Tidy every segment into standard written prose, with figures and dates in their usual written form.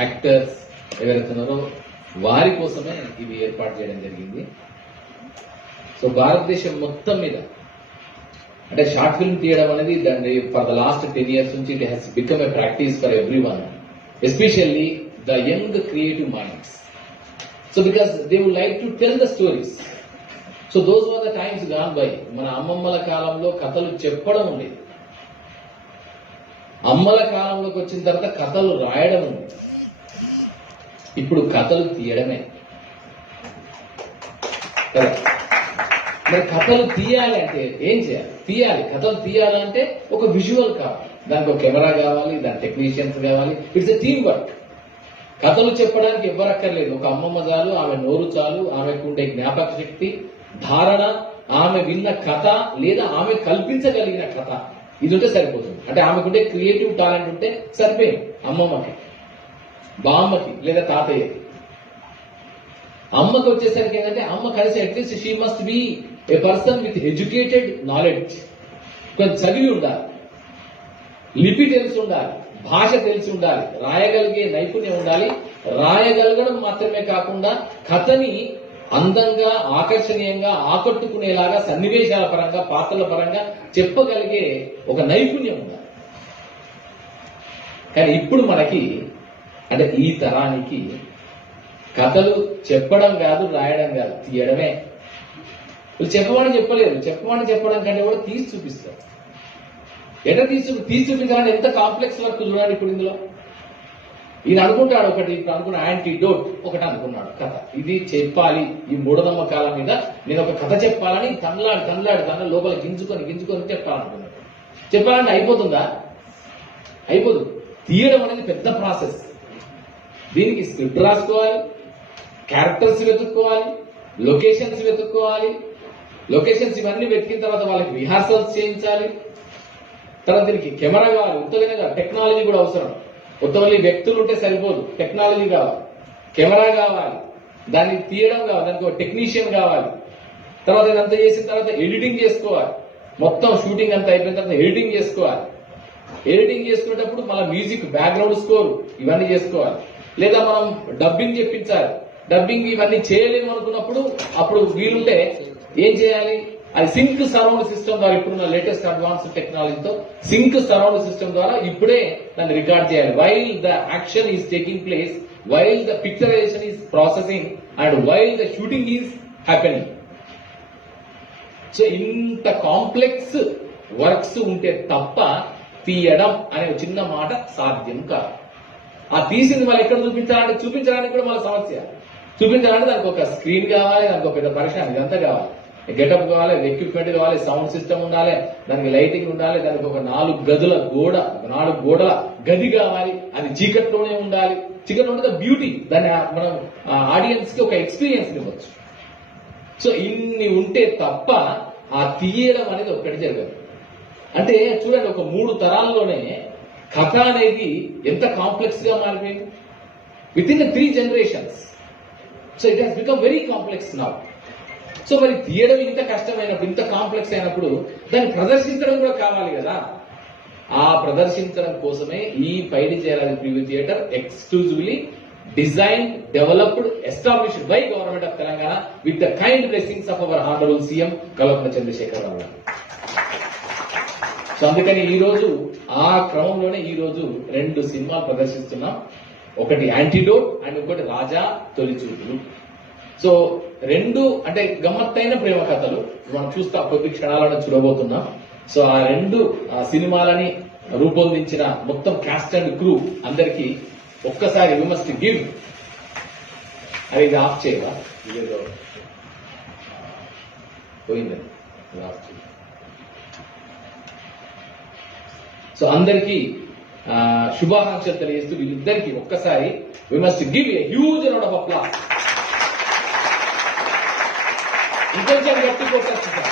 Actors ఎవరైతే ఉన్నారో వారి కోసమే ఇది ఏర్పాటు చేయడం జరిగింది. సో భారతదేశం మొత్తం మీద అంటే షార్ట్ ఫిల్మ్ తీయడం అనేది దాన్ని ఫర్ ద లాస్ట్ 10 years నుంచి it has become a practice for everyone, especially the young creative minds. So because they would like to tell the stories. So those are the times gone by. మన అమ్మమ్మల కాలంలో కథలు చెప్పడం ఉండేది, అమ్మల కాలంలోకి వచ్చిన తర్వాత కథలు రాయడం ఉండేది, ఇప్పుడు కథలు తీయడమే. మరి కథలు తీయాలి అంటే ఏం చేయాలి? తీయాలి, కథలు తీయాలంటే ఒక విజువల్ కావాలి, దానికి ఒక కెమెరా కావాలి, దాని టెక్నీషియన్స్ కావాలి. It's a team work. కథలు చెప్పడానికి ఎవ్వరు అక్కర్లేదు, ఒక అమ్మమ్మ చాలు, ఆమె నోరు చాలు, ఆమెకు ఉండే జ్ఞాపక శక్తి, ధారణ, ఆమె విన్న కథ లేదా ఆమె కల్పించగలిగిన కథ, ఇది ఉంటే సరిపోతుంది. అంటే ఆమెకుంటే క్రియేటివ్ టాలెంట్ ఉంటే సరిపోయింది. అమ్మమ్మకి, బామ్మకి లేదా తాతయ్యకి. అమ్మకి వచ్చేసరికి ఏంటంటే అమ్మ కలిసి at least she must be A person with educated knowledge. కొంచెం చదివి ఉండాలి, లిపి తెలిసి ఉండాలి, భాష తెలిసి ఉండాలి, రాయగలిగే నైపుణ్యం ఉండాలి. రాయగలగడం మాత్రమే కాకుండా కథని అందంగా, ఆకర్షణీయంగా, ఆకట్టుకునేలాగా సన్నివేశాల పరంగా, పాత్రల పరంగా చెప్పగలిగే ఒక నైపుణ్యం ఉండాలి. కానీ ఇప్పుడు మనకి అంటే ఈ తరానికి కథలు చెప్పడం కాదు, రాయడం కాదు, తీయడమే. వీళ్ళు చెప్పమని చెప్పలేరు, చెప్పడం కంటే కూడా తీసి చూపిస్తారు. ఎట్లా తీసి చూపించాలని ఎంత కాంప్లెక్స్ వర్క్ చూడాలి. ఇప్పుడు ఇందులో ఈయన అనుకుంటాడు ఒకటి, ఇప్పుడు అనుకున్న యాంటీడోట్ ఒకటి అనుకున్నాడు కథ, ఇది చెప్పాలి ఈ మూఢనమ్మకాల మీద నేను ఒక కథ చెప్పాలని తనలాడి లోపల గింజుకొని చెప్పాలనుకున్నాడు. చెప్పాలంటే అయిపోతుందా? అయిపోదు. తీయడం అనేది పెద్ద ప్రాసెస్. దీనికి స్క్రిప్ట్ రాసుకోవాలి, క్యారెక్టర్స్ వెతుక్కోవాలి, లొకేషన్స్ వెతుక్కోవాలి. లొకేషన్స్ ఇవన్నీ వెతికిన తర్వాత వాళ్ళకి రిహార్సల్స్ చేయించాలి. తర్వాత దీనికి కెమెరా కావాలి, ఉత్తగా టెక్నాలజీ కూడా అవసరం. ఉత్తమల్లి వ్యక్తులు ఉంటే సరిపోదు, టెక్నాలజీ కావాలి, కెమెరా కావాలి, దాన్ని తీయడం కావాలి, దానికి ఒక టెక్నీషియన్ కావాలి. తర్వాత ఇదంతా చేసిన తర్వాత ఎడిటింగ్ చేసుకోవాలి. మొత్తం షూటింగ్ అంతా అయిపోయిన తర్వాత ఎడిటింగ్ చేసుకోవాలి. ఎడిటింగ్ చేసుకునేటప్పుడు మళ్ళీ మ్యూజిక్, బ్యాక్గ్రౌండ్ స్కోర్ ఇవన్నీ చేసుకోవాలి. లేదా మనం డబ్బింగ్ చెప్పించాలి. డబ్బింగ్ ఇవన్నీ చేయలేము అనుకున్నప్పుడు అప్పుడు వీలుంటే ఏం చేయాలి? అది సింక్ సరౌండ్ సిస్టమ్ ద్వారా, ఇప్పుడున్న లేటెస్ట్ అడ్వాన్స్ టెక్నాలజీతో సింక్ సరౌండ్ సిస్టమ్ ద్వారా ఇప్పుడే దాన్ని రికార్డ్ చేయాలి. While the action is taking place, while the picturisation is processing and while the shooting is happening. So ఇంత కాంప్లెక్స్ వర్క్స్ ఉంటే తప్ప తీయడం అనే చిన్న మాట సాధ్యం కాదు. ఆ తీసింది వాళ్ళు ఎక్కడ చూపించడానికి కూడా మన సమస్య. చూపించాలంటే దానికి ఒక స్క్రీన్ కావాలి, దానికి ఒక పెద్ద పరిశ్రమ ఇదంతా కావాలి, గెటప్ కావాలి, ఎక్విప్మెంట్ కావాలి, సౌండ్ సిస్టమ్ ఉండాలి, దానికి లైటింగ్ ఉండాలి, దానికి ఒక 4 గోడల గది కావాలి, అది చీకట్లోనే ఉండాలి. చీకట్లో ఉంటే బ్యూటీ, దాన్ని మనం ఆడియన్స్ కి ఒక ఎక్స్పీరియన్స్ ఇవ్వచ్చు. సో ఇన్ని ఉంటే తప్ప ఆ తీయడం అనేది ఒక్కటి జరగదు. అంటే చూడండి, ఒక 3 తరాల్లోనే కథ అనేది ఎంత కాంప్లెక్స్ గా మారిపోయింది. With in 3 generations. So it has become very complex now. So మరి తీయడం ఇంత కష్టమైనప్పుడు, ఇంత కాంప్లెక్స్ అయినప్పుడు దాన్ని ప్రదర్శించడం కూడా కావాలి కదా. ఆ ప్రదర్శించడం కోసమే ఈ Paidi Jayaraju preview theatre exclusively designed, developed, established by government of Telangana with the kind blessings of our honourable CM Kalvakuntla Chandrasekhar Rao గారు. సో అందుకని ఈ రోజు ఆ క్రమంలోనే ఈ రోజు 2 సినిమాలు ప్రదర్శిస్తున్నాం. ఒకటి యాంటీడోట్ అండ్ ఇంకోటి రాజా తొలిచూపులు. సో 2 అంటే గమ్మత్తైన ప్రేమ కథలు మనం చూస్తా కొద్ది క్షణాలను చూడబోతున్నాం. సో ఆ 2 సినిమాలని రూపొందించిన మొత్తం క్యాస్ట్ అండ్ క్రూ అందరికీ ఒక్కసారి వి మస్ట్ గివ్. అది ఇది ఆఫ్ చేయగా ఇదేదో పోయిందండి. సో అందరికీ శుభాకాంక్షలు తెలియజేస్తూ వీళ్ళిద్దరికీ ఒక్కసారి we must give a huge round of applause. ఇంకొంచెం గట్టి కొట్టేస్తారు.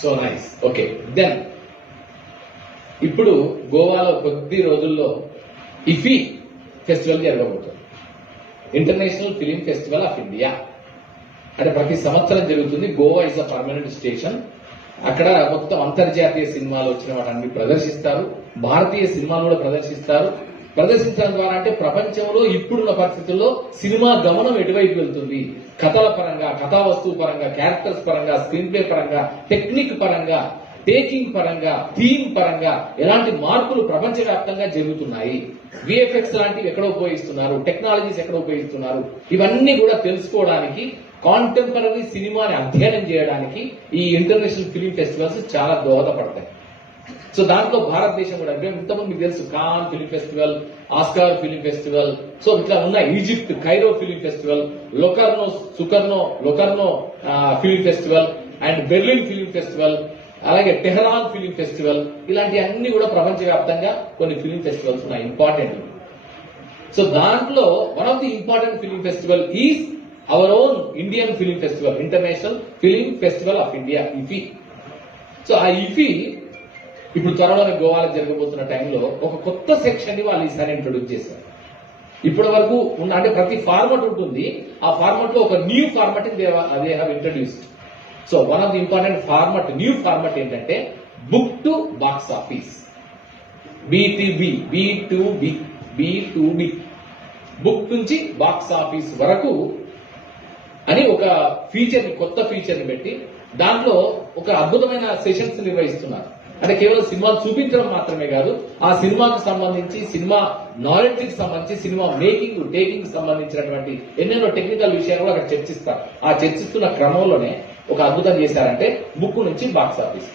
So nice. ఓకే, దెన్ ఇప్పుడు గోవాలో కొద్ది రోజుల్లో ఇఫీ ఫెస్టివల్ జరగబోతుంది, international film festival of India. అంటే ప్రతి సంవత్సరం జరుగుతుంది. Goa is a permanent station. అక్కడ మొత్తం అంతర్జాతీయ సినిమాలు వచ్చిన వాటిని ప్రదర్శిస్తారు, భారతీయ సినిమాలు కూడా ప్రదర్శిస్తారు. ప్రదర్శించడం ద్వారా అంటే ప్రపంచంలో ఇప్పుడున్న పరిస్థితుల్లో సినిమా గమనం ఎటువైపు వెళ్తుంది, కథల పరంగా, కథా వస్తువు పరంగా, క్యారెక్టర్స్ పరంగా, స్క్రీన్ ప్లే పరంగా, టెక్నిక్ పరంగా, టేకింగ్ పరంగా, థీమ్ పరంగా ఎలాంటి మార్పులు ప్రపంచవ్యాప్తంగా జరుగుతున్నాయి, విఎఫ్ఎక్స్ లాంటివి ఎక్కడ ఉపయోగిస్తున్నారు, టెక్నాలజీస్ ఎక్కడ ఉపయోగిస్తున్నారు, ఇవన్నీ కూడా తెలుసుకోవడానికి, కాంటెంపరీ సినిమాని అధ్యయనం చేయడానికి ఈ ఇంటర్నేషనల్ ఫిలిం ఫెస్టివల్స్ చాలా దోహదపడతాయి. సో దాంట్లో భారతదేశం కూడా ఇంతకుముందు మీకు తెలుసు Cannes film festival, Oscar film festival, so ఇట్లా ఉన్న Egypt Cairo film festival, Locarno film festival and Berlin film festival, అలాగే టెహరాన్ ఫిలిం ఫెస్టివల్, ఇలాంటి అన్ని కూడా ప్రపంచవ్యాప్తంగా కొన్ని ఫిలిం ఫెస్టివల్స్ ఉన్నాయి ఇంపార్టెంట్. సో దాంట్లో one of the important film festival is our own Indian film festival, international film festival of India, IFFI. So ఆ IFFI ఇప్పుడు త్వరలోనే గోవాలో జరగబోతున్న టైంలో ఒక కొత్త సెక్షన్ ని వాళ్ళు ఈసారి ఇంట్రొడ్యూస్ చేశారు. ఇప్పటి వరకు ఉన్న అంటే ప్రతి ఫార్మాట్ ఉంటుంది, ఆ ఫార్మాట్ లో ఒక new format they have introduced. So one of the important format, new format ఏంటంటే book to box office, B2B, book నుంచి బాక్స్ ఆఫీస్ వరకు అని ఒక ఫీచర్ ని, కొత్త ఫీచర్ ని పెట్టి దాంట్లో ఒక అద్భుతమైన సెషన్స్ నిర్వహిస్తున్నారు. అంటే కేవలం సినిమాలు చూపించడం మాత్రమే కాదు, ఆ సినిమాకు సంబంధించి, సినిమా నాలెడ్జ్ కి సంబంధించి, సినిమా మేకింగ్, టేకింగ్ సంబంధించినటువంటి ఎన్నెన్నో టెక్నికల్ విషయాలు కూడా అక్కడ చర్చిస్తారు. ఆ చర్చిస్తున్న క్రమంలోనే ఒక అద్భుతం చేశారంటే బుక్ నుంచి బాక్స్ ఆఫీస్.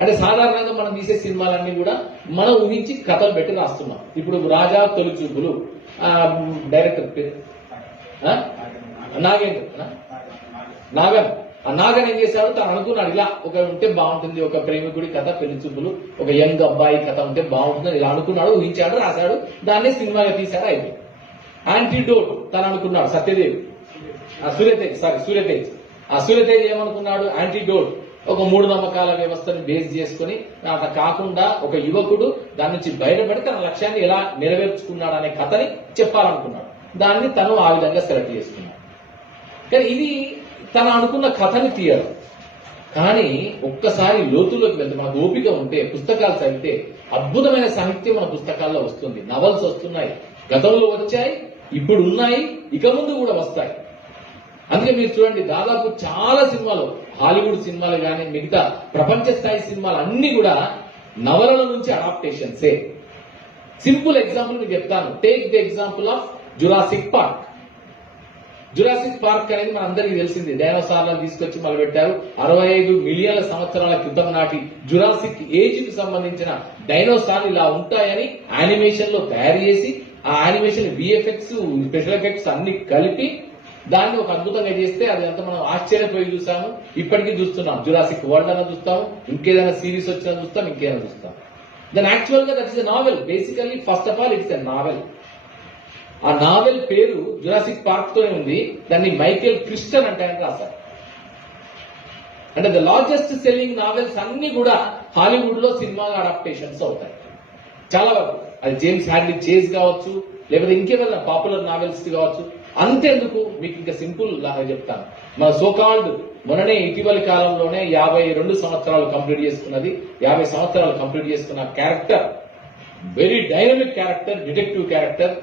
అంటే సాధారణంగా మనం తీసే సినిమాలన్నీ కూడా మనం ఊహించి కథలు పెట్టి రాస్తున్నాం. ఇప్పుడు రాజా తొలి చూపులు డైరెక్టర్ పేరు నాగన్. ఆ నాగన్ ఏం చేశాడు, తను అనుకున్నాడు ఇలా ఒక ఉంటే బాగుంటుంది, ఒక ప్రేమికుడి కథ, పెళ్లి చూపులు, ఒక యంగ్ అబ్బాయి కథ ఉంటే బాగుంటుంది ఇలా అనుకున్నాడు, ఊహించాడు, రాశాడు, దాన్ని సినిమాగా తీశాడు, అయిపోయింది. యాంటీడోట్ తను అనుకున్నాడు, సత్యదేవ్, సూర్యతేజ్. ఆ సూర్యతేజ్ ఏమనుకున్నాడు, యాంటీడోట్ ఒక మూఢనమ్మకాల వ్యవస్థను బేస్ చేసుకుని అట్లా కాకుండా ఒక యువకుడు దాని నుంచి బయటపడి తన లక్ష్యాన్ని ఎలా నెరవేర్చుకున్నాడు అనే కథని చెప్పాలనుకున్నాడు. దాన్ని తను ఆ విధంగా సెలెక్ట్ చేసుకున్నాడు. కానీ ఇది తను అనుకున్న కథని తీయడం. కానీ ఒక్కసారి లోతుల్లోకి వెళ్తే, మనకు ఓపిక ఉంటే, పుస్తకాలు చదివితే అద్భుతమైన సాహిత్యం మన పుస్తకాల్లో వస్తుంది. నవల్స్ వస్తున్నాయి, గతంలో వచ్చాయి, ఇప్పుడు ఉన్నాయి, ఇక ముందు కూడా వస్తాయి. అందుకే మీరు చూడండి, దాదాపు చాలా సినిమాలు, హాలీవుడ్ సినిమాలు కానీ మిగతా ప్రపంచ స్థాయి సినిమాలు అన్ని కూడా నవలల నుంచి అడాప్టేషన్సే. సింపుల్ ఎగ్జాంపుల్ మీకు చెప్తాను. Take the example of Jurassic park. Jurassic park అనేది మన అందరికీ తెలిసింది. డైనోసార్లను తీసుకొచ్చి మొదలుపెట్టారు. 65 మిలియన్ల సంవత్సరాల క్రితం నాటి జురాసిక్ ఏజ్ కి సంబంధించిన డైనోసార్లు ఇలా ఉంటాయని యానిమేషన్ లో తయారు చేసి, ఆ యానిమేషన్ విఎఫ్ఎక్స్, స్పెషల్ ఎఫెక్ట్స్ అన్ని కలిపి దాన్ని ఒక అద్భుతంగా చేస్తే అది అంతా మనం ఆశ్చర్యపోయి చూసాము. ఇప్పటికీ చూస్తున్నాం. జురాసిక్ వరల్డ్ అన్న చూస్తాము, ఇంకేదైనా సిరీస్ వచ్చినా చూస్తాం, ఇంకేదైనా చూస్తాం. దెన్ యాక్చువల్ గా that is a novel. Basically first of all it's a novel. ఆ నావెల్ పేరు జురాసిక్ పార్క్ తోనే ఉంది. దాన్ని మైకేల్ క్రిస్టన్ అంటే ఆయన రాశారు. అంటే ద లార్జెస్ట్ సెల్లింగ్ నావెల్స్ అన్ని కూడా హాలీవుడ్ లో సినిమాగా అడాప్టేషన్స్ అవుతాయి చాలా వరకు. అది జేమ్స్ హ్యాడ్లీ చేజ్ కావచ్చు, లేకపోతే ఇంకేదైనా పాపులర్ నావెల్స్ కావచ్చు. అంతేందుకు, మీకు ఇంకా సింపుల్ లాగా చెప్తాను. మన సోకాల్డ్ మొన్ననే ఇటీవలి కాలంలోనే 52 సంవత్సరాలు కంప్లీట్ చేసుకున్నది, 50 సంవత్సరాలు కంప్లీట్ చేసుకున్న character, very dynamic character, detective character,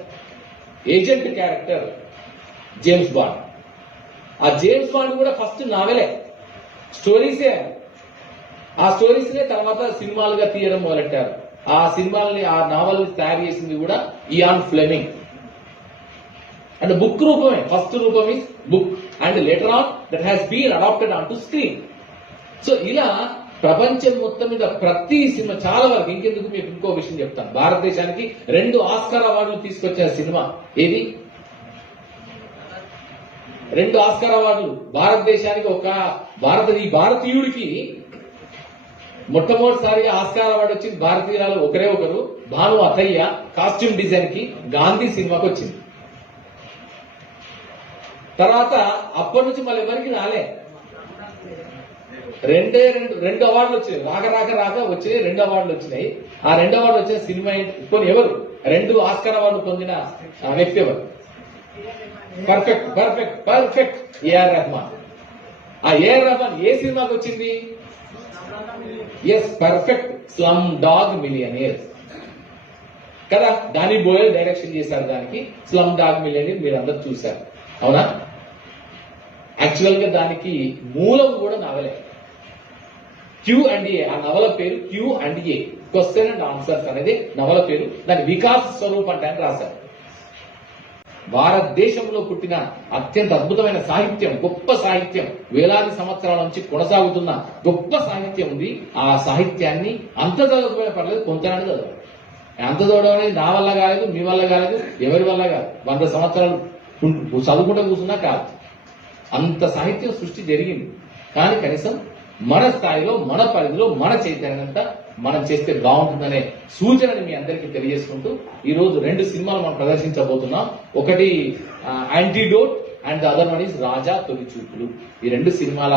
agent character James bond. ఆ జేమ్స్ బాండ్ కూడా ఫస్ట్ నావెలే, స్టోరీసే. ఆ స్టోరీస్నే తర్వాత సినిమాలుగా తీయడం మొదలెట్టారు. ఆ సినిమాల్ని, ఆ నావల్ని తయారు చేసింది కూడా ఇయాన్ ఫ్లెమింగ్. అంటే బుక్ రూపమే, ఫస్ట్ రూపం is book and later on that has been adapted on to screen. So ఇలా ప్రపంచం మొత్తం మీద ప్రతి సినిమా చాలా వరకు, ఇంకెందుకు మీకు ఇంకో విషయం చెప్తాను. భారతదేశానికి 2 ఆస్కార్ అవార్డులు తీసుకొచ్చిన సినిమా ఏది? 2 ఆస్కార్ అవార్డులు భారతదేశానికి. ఒక భారతీయుడికి మొట్టమొదటిసారిగా ఆస్కార్ అవార్డు వచ్చింది భారతీయురాలు ఒకరే ఒకరు, భాను అథయ్య. కాస్ట్యూమ్ డిజైన్ కి గాంధీ సినిమాకి వచ్చింది. తర్వాత అప్పటి నుంచి మళ్ళీ ఎవరికి రాలే. 2 అవార్డులు వచ్చినాయి. రాక వచ్చినాయి 2 అవార్డులు వచ్చినాయి. ఆ 2 అవార్డులు వచ్చిన సినిమా కొన్ని ఎవరు? 2 ఆస్కార్ అవార్డు పొందిన వ్యక్తి ఎవరు? Perfect perfect perfect A R Rahman. ఆ ఏఆర్ రెహమాన్ ఏ సినిమాకి వచ్చింది? Yes, perfect, Slumdog Millionaire కదా. డానీ బోయల్ డైరెక్షన్ చేశారు దానికి. స్లమ్ డాగ్ మిలియనీర్ మీరు అందరు చూశారు, అవునా? యాక్చువల్ గా దానికి మూలం కూడా నవలే. క్యూ అండ్ ఏ, ఆ నవల పేరు Q and A, question and answers అనేది నవల పేరు. దాని వికాస్ స్వరూప్ అంటే అని రాశారు. భారతదేశంలో పుట్టిన అత్యంత అద్భుతమైన సాహిత్యం, గొప్ప సాహిత్యం, వేలాది సంవత్సరాల నుంచి కొనసాగుతున్న గొప్ప సాహిత్యం ఉంది. ఆ సాహిత్యాన్ని అంత చదవకపోయినా పర్లేదు, కొంతనాడు చదవాలి. అంత చదవడం అనేది నా వల్ల కాలేదు, మీ వల్ల కాలేదు, ఎవరి వల్ల కాదు. 100 సంవత్సరాలు చదువుకుంటూ కూర్చున్నా కాదు. అంత సాహిత్యం సృష్టి జరిగింది. కానీ కనీసం మన స్థాయిలో, మన పరిధిలో, మన చైతన్యంతా మనం చేస్తే బాగుంటుందనే సూచనని మీ అందరికీ తెలియజేసుకుంటూ ఈ రోజు 2 సినిమాలు మనం ప్రదర్శించబోతున్నాం. ఒకటి antidote and the other one is Raja Toli Chupulu. ఈ 2 సినిమాల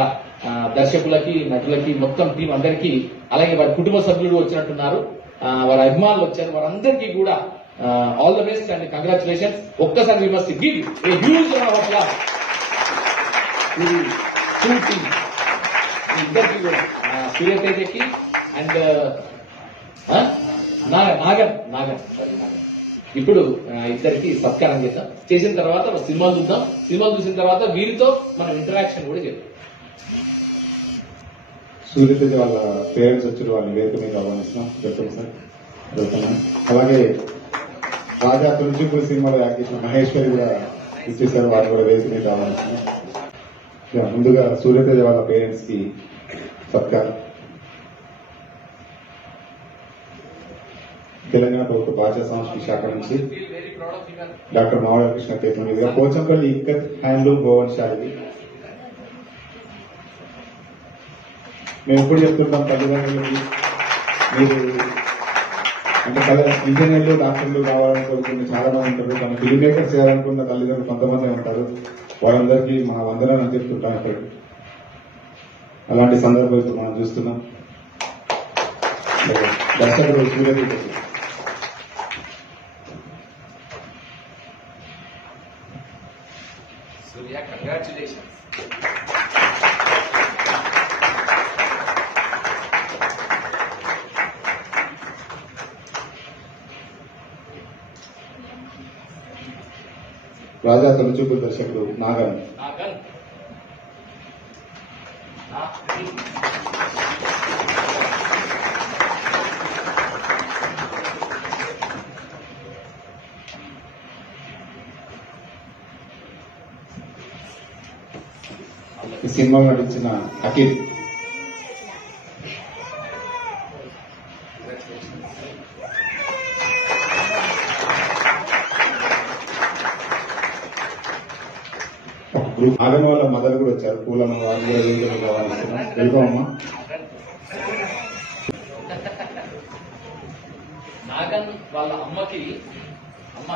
దర్శకులకి, నటులకి, మొత్తం టీం అందరికీ, అలాగే వారి కుటుంబ సభ్యులు వచ్చినట్టున్నారు, వారి అభిమానులు వచ్చారు, వారందరికీ కూడా all the best and congratulations. ఒక్కసారి we must give a huge round of applause ఇద్దరికి కూడా, సూర్యతేజకి అండ్ నాగన్. ఇప్పుడు ఇద్దరికి సత్కారం చేద్దాం. చేసిన తర్వాత సినిమాలు చూద్దాం. సినిమాలు చూసిన తర్వాత వీరితో మనం ఇంటరాక్షన్ కూడా చేద్దాం. సూర్యతేజ వాళ్ళ పేరెంట్స్ వచ్చి వాళ్ళని వేదిక మీద ఆహ్వానిస్తున్నాం. చెప్పండి సార్. వెళ్తున్నాం. అలాగే రాజా తొలిచూపుల సినిమాలో యాక్ట్ చేసిన మహేశ్వరి కూడా ఇచ్చేసారు. వారిని కూడా వేదిక మీద ఆహ్వానిస్తున్నాం. ముందుగా సూర్యతేజ వాళ్ళ పేరెంట్స్ కి సత్కారం. తెలంగాణ ప్రభుత్వ భాషా సంస్కృతి శాఖ నుంచి డాక్టర్ మావయ్య కృష్ణ చేతుల మీదుగా పోచంపల్లి ఇక్కత్ హ్యాండ్లూమ్ భువనశాలి. మేము ఎప్పుడు చెప్తుంటాం తల్లిదండ్రులకి, మీరు అంటే ఇంజనీర్లు, డాక్టర్లు కావాలని కోరుకునే చాలా మంది ఉంటారు. కానీ ఫిల్మ్ మేకర్స్ చేయాలనుకున్న తల్లిదండ్రులు కొంతమంది ఉంటారు. వాళ్ళందరికీ మన వందనాలు చెప్తుంటాం. ఇప్పటికి అలాంటి సందర్భం ఇప్పుడు మనం చూస్తున్నాం. దర్శకుడు సూర్యతేజ. సూర్య, కంగ్రాచులేషన్స్. రాజా తొలిచూపుల దర్శకుడు నాగన్. ఈ సినిమాలో నటించిన అఖిల్. నాగన్ వాళ్ళ మదర్ కూడా వచ్చారు. పూలమ్మ వారు కూడా వేదికగా గమనిస్తున్నాం. వెల్కమ్ అమ్మా. నాగన్ వాళ్ళ అమ్మకి, అమ్మ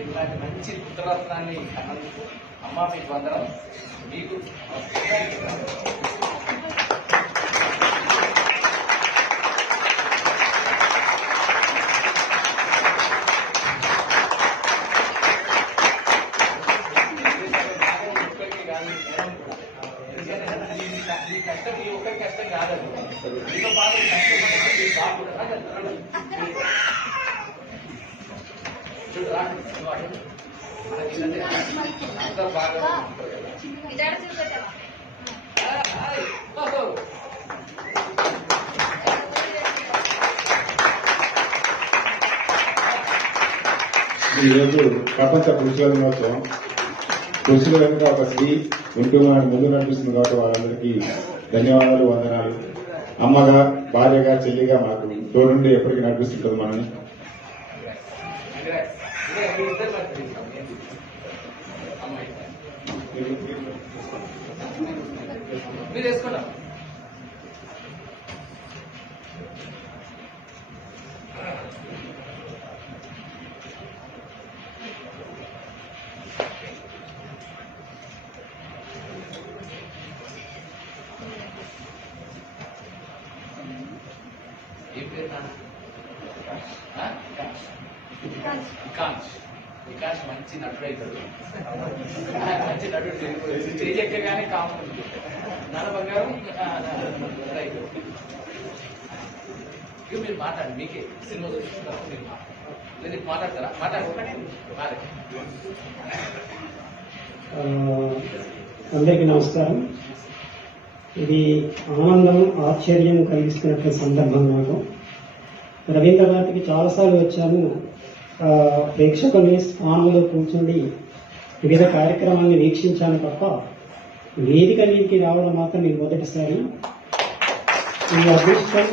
ఇట్లాంటి మంచి పుత్రరత్నాన్ని అన్నందుకు అమ్మ మీకు వందనం. మీకు ఈ కష్టం ఈ ఒక్కరి కష్టం కాదండి. మీతో పాటు కష్టపడి అంతా బాగా ఈరోజు ప్రపంచ పురుషుల దినోత్సవం. పురుషుల వెనుక ఒక స్త్రీ ఉంటూ మనకు ముందు నడిపిస్తుంది కాబట్టి వాళ్ళందరికీ ధన్యవాదాలు, వందనాలు. అమ్మగా, భార్యగా, చెల్లిగా మాకు తోడుండి ఎప్పటికీ నడిపిస్తుంటుంది మనని. మీరు వేసుకున్నా ఏం పేరు? కాంచ్. వికాస్ మంచి నటుడు అవుతాడు, మంచి నటుడు స్టేజ్ ఎక్కగానే కామన్ నాన్న బంగారం రైట్. ఇక మీరు మాట్లాడండి, మీకే సినిమా చూస్తున్నారు, మీరు లేదు మాట్లాడతారా? మాట్లాడండి. అందరికీ నమస్కారం. ఇది ఆనందం ఆశ్చర్యం కలిగిస్తున్నటువంటి సందర్భం. నాకు రవీంద్ర భారతికి చాలాసార్లు వచ్చాను. ప్రేక్షకుల్ని స్థానంలో కూర్చుండి వివిధ కార్యక్రమాలను వీక్షించాను తప్ప వేదిక మీదకి రావడం మాత్రం నేను మొదటిసారి. ఈ అదృష్టం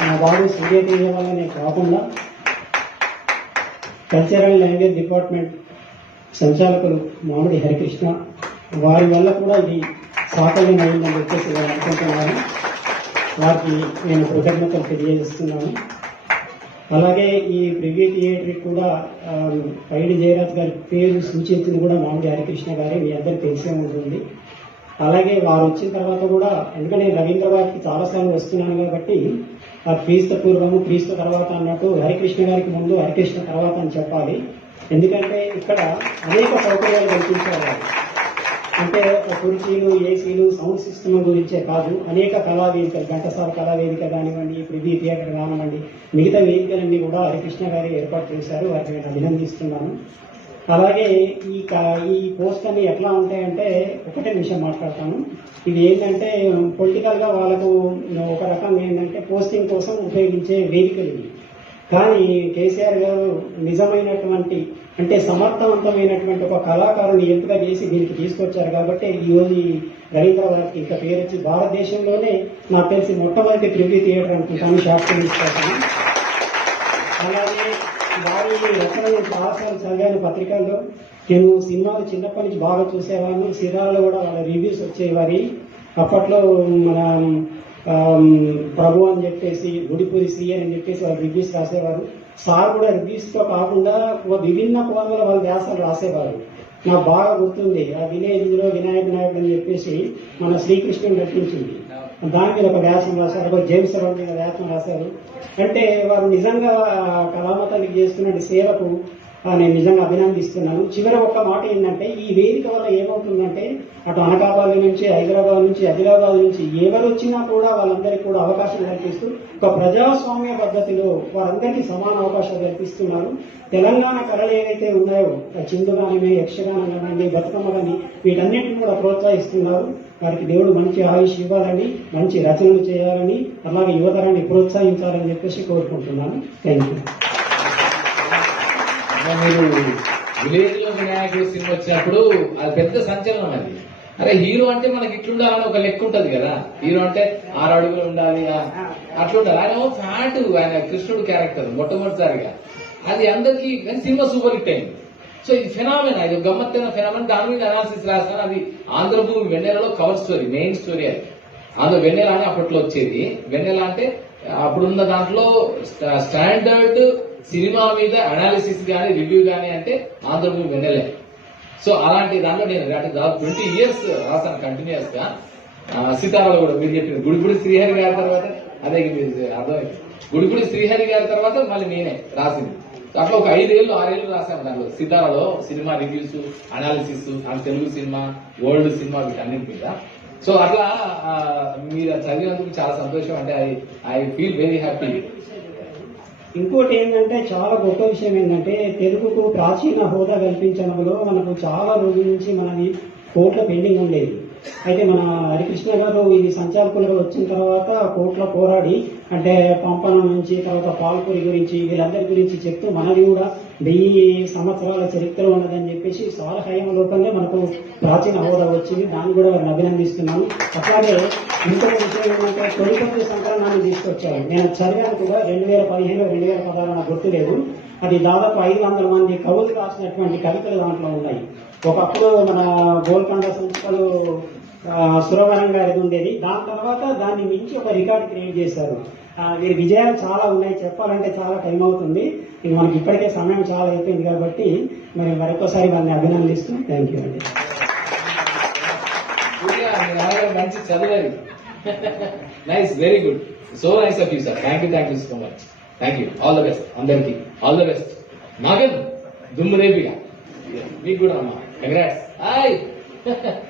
నా బాబు సూర్యతేజ వల్లనే కాకుండా కల్చరల్ లాంగ్వేజ్ డిపార్ట్మెంట్ సంచాలకులు మామిడి హరికృష్ణ వారి వల్ల కూడా ఇది సాఫల్యమైందని చెప్పేసి నేను అనుకుంటున్నాను. వారికి నేను కృతజ్ఞతలు తెలియజేస్తున్నాను. అలాగే ఈ ప్రివ్యూ థియేటర్ కూడా పైడి జయరాజ్ గారి పేరు సూచించింది కూడా మామిడి హరికృష్ణ గారే, మీ అందరికి తెలిసే ఉంటుంది. అలాగే వారు వచ్చిన తర్వాత కూడా, ఎందుకంటే రవీంద్ర భారతికి చాలాసార్లు వస్తున్నాను కాబట్టి క్రీస్తు పూర్వము క్రీస్తు తర్వాత అన్నట్టు హరికృష్ణ గారికి ముందు హరికృష్ణ తర్వాత అని చెప్పాలి. ఎందుకంటే ఇక్కడ అనేక సౌకర్యాలు కల్పించారు. అంటే కుర్చీలు, ఏసీలు, సౌండ్ సిస్టమ్ గురించే కాదు, అనేక కళావేదికలు, ఘంటసాల కళావేదిక కానివ్వండి, ప్రివ్యూ థియేటర్ కానివ్వండి, మిగతా వేదికలన్నీ కూడా హరికృష్ణ గారు ఏర్పాటు చేశారు. వారిని నేను అభినందిస్తున్నాను. అలాగే ఈ పోస్టర్లు ఎట్లా ఉంటాయంటే, ఒకటే నిమిషం మాట్లాడతాను. ఇది ఏంటంటే పొలిటికల్ గా వాళ్ళకు ఒక రకంగా ఏంటంటే పోస్టింగ్ కోసం ఉపయోగించే వేదికలు ఇవి. కానీ కేసీఆర్ గారు నిజమైనటువంటి అంటే సమర్థవంతమైనటువంటి ఒక కళాకారుని ఎంపిక చేసి దీనికి తీసుకొచ్చారు కాబట్టి ఈ రోజు రవీంద్ర భారతికి ఇంకా పేరు వచ్చి భారతదేశంలోనే నాకు తెలిసి మొట్టమొదటి ప్రివ్యూ థియేటర్ అనుకుంటాను, షాప్ తీసుకొస్తాను. అలాగే వారి రచనలు చాలాసార్లు చదివాను పత్రికల్లో. నేను సినిమాలు చిన్నప్పటి నుంచి బాగా చూసేవాను. సినిమాల్లో కూడా వాళ్ళ రివ్యూస్ వచ్చేవారి. అప్పట్లో మన ప్రభు అని చెప్పేసి, గుడిపూరి సీఎన్ అని చెప్పేసి వాళ్ళు రివ్యూస్ రాసేవారు. సార్ కూడా రివ్యూస్ తో కాకుండా విభిన్న కోణాల వాళ్ళ వ్యాసాలు రాసేవారు. నాకు బాగా గుర్తుంది, ఆ విలేజ్లో వినాయకుడు అని చెప్పేసి మన శ్రీకృష్ణుడు నటించింది, దాని మీద ఒక వ్యాసం రాశారు. ఒక జేమ్స్ రావు మీద వ్యాసం రాశారు. అంటే వారు నిజంగా కళామతానికి చేస్తున్న సేవకు నేను నిజంగా అభినందిస్తున్నాను. చివరి ఒక్క మాట ఏంటంటే, ఈ వేదిక వల్ల ఏమవుతుందంటే అటు అనకాబాద్ నుంచి, హైదరాబాద్ నుంచి, ఆదిలాబాద్ నుంచి ఎవరు వచ్చినా కూడా వాళ్ళందరికీ కూడా అవకాశం కల్పిస్తూ ఒక ప్రజాస్వామ్య పద్ధతిలో వారందరికీ సమాన అవకాశాలు కల్పిస్తున్నారు. తెలంగాణ కళలు ఏవైతే ఉన్నాయో, చిందుగాని, యక్షగానం కానీ, బతుకమ్మ కానీ, వీటన్నిటిని కూడా ప్రోత్సహిస్తున్నారు. వారికి దేవుడు మంచి ఆయుష్ ఇవ్వాలని, మంచి రచనలు చేయాలని, అలాగే యువతరాన్ని ప్రోత్సహించాలని చెప్పేసి కోరుకుంటున్నాను. Thank you. మీరు విలేజ్ లో వినాయకుడు సినిమా వచ్చినప్పుడు అది పెద్ద సంచలనం. అది అరే హీరో అంటే మనకి ఇట్లుండాలని ఒక లెక్క ఉంటది కదా. హీరో అంటే 6 అడుగులు ఉండాలి, అట్లుండాలి. ఆయన ఫ్యాట్, ఆయన కృష్ణుడు క్యారెక్టర్ మొట్టమొదటిసారిగా అది అందరికి సినిమా సూపర్ హిట్ అయింది. సో ఇది ఫెనామినా, ఇది గమ్మత్తైన ఫెనామినా. దాని మీద అనాలిసిస్ రాస్తాను. అది ఆంధ్రభూమి వెన్నెలలో కవర్ స్టోరీ, మెయిన్ స్టోరీ. అది ఆంధ్ర వెన్నెల అని అప్పట్లో వచ్చేది. వెన్నెల అంటే అప్పుడున్న దాంట్లో స్టాండర్డ్ సినిమా మీద అనాలిసిస్ గానీ, రివ్యూ గానీ అంటే ఆంధ్రభూమి వెన్నెలే. సో అలాంటి దాంట్లో నేను 20 years రాశాను కంటిన్యూస్ గా. సీతారాలో కూడా మీరు చెప్పిన గుడిపూడి శ్రీహరి గారి తర్వాత, అదే అర్థమైంది, గుడిపూడి శ్రీహరి గారి తర్వాత మళ్ళీ నేనే రాసింది. అట్లా ఒక 5 ఏళ్ళు 6 ఏళ్ళు రాశాను దాంట్లో. సీతారాలో cinema reviews, analysis, Telugu cinema, old cinema, వీటన్నిటి మీద. సో అట్లా మీరు చదివినందుకు చాలా సంతోషం. అంటే ఐ ఫీల్ వెరీ హ్యాపీ. ఇంకోటి ఏంటంటే చాలా గొప్ప విషయం ఏంటంటే, తెలుగుకు ప్రాచీన హోదా కల్పించడంలో మనకు చాలా రోజుల నుంచి మనది కోర్టులో పెండింగ్ ఉండేది. అయితే మన హరికృష్ణ గారు ఇది సంచాలకులుగా వచ్చిన తర్వాత కోర్టులో పోరాడి, అంటే పంపన నుంచి, తర్వాత పాల్పూరి గురించి, వీళ్ళందరి గురించి చెప్తూ మనది కూడా 1000 సంవత్సరాల చరిత్ర ఉన్నదని చెప్పేసి సార హయాంలోపంగా మనకు ప్రాచీన హోదా వచ్చింది. దాన్ని కూడా వారిని అభినందిస్తున్నాను. అట్లాగే ఇంకొక విషయం ఏంటంటే, తొలిపతి సంకలనాన్ని తీసుకొచ్చారు. నేను చదివాను కూడా 2015 2016 నాకు గుర్తులేదు. అది దాదాపు 500 మంది కవులు రాసినటువంటి కవితలు దాంట్లో ఉన్నాయి. ఒకప్పుడు మన గోల్కొండ సంస్థలు సురవరం గారిది ఉండేది. దాని తర్వాత దాన్ని మించి ఒక రికార్డు క్రియేట్ చేశారు. వీరి విజయాలు చాలా ఉన్నాయి, చెప్పాలంటే చాలా టైం అవుతుంది. ఇది మనకి ఇప్పటికే సమయం చాలా అయిపోయింది కాబట్టి మరి మరొకసారి వారిని అభినందిస్తూ థ్యాంక్ యూ అండి. మంచి చదివారు. Nice, very good, so nice of you sir. Thank you so much. Thank you. All the best అందరికి. All the best. నాగన్ దుమ్ము రేపిగా మీకు కూడా అమ్మా congrats. Hi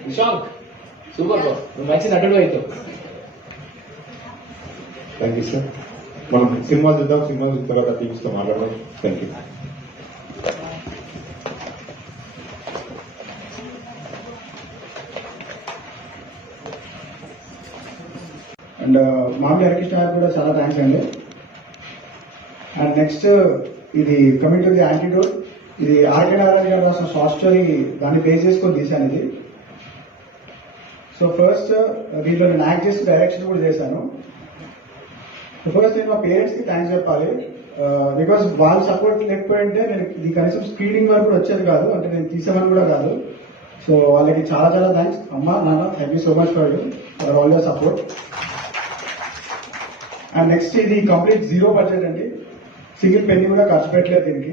Nishank super boss, నువ్వు మంచి నటుడు అవుతావు. Thank you sir. మనం సినిమా చూద్దాం, సినిమా చూసిన తర్వాత టీమ్స్ తో మాట్లాడదాం. Thank you. అండ్ మామూలు హరికృష్ణ గారికి కూడా చాలా థ్యాంక్స్ అండి. అండ్ నెక్స్ట్ ఇది కమింగ్ టు ది యాంటీడోట్, ఇది ఆర్కే నారాయణ గారు రాసిన షార్ట్ స్టోరీ, దాన్ని బేస్ చేసుకొని తీశాను ఇది. సో ఫస్ట్ దీంట్లో నేను యాక్ట్ చేసి డైరెక్షన్ కూడా చేశాను. ఫస్ట్ నేను మా పేరెంట్స్ కి థ్యాంక్స్ చెప్పాలి. బికాస్ వాళ్ళ సపోర్ట్ లేకపోయింటే నేను ఇది కనీసం స్క్రీనింగ్ వరకు కూడా వచ్చేది కాదు, అంటే నేను తీసామని కూడా కాదు. సో వాళ్ళకి చాలా చాలా థ్యాంక్స్. అమ్మ నాన్న, thank you so much for all your support. And next ఇది కంప్లీట్ జీరో బడ్జెట్ అండి, సింగిల్ పెన్ని కూడా ఖర్చు పెట్టలేదు దీనికి.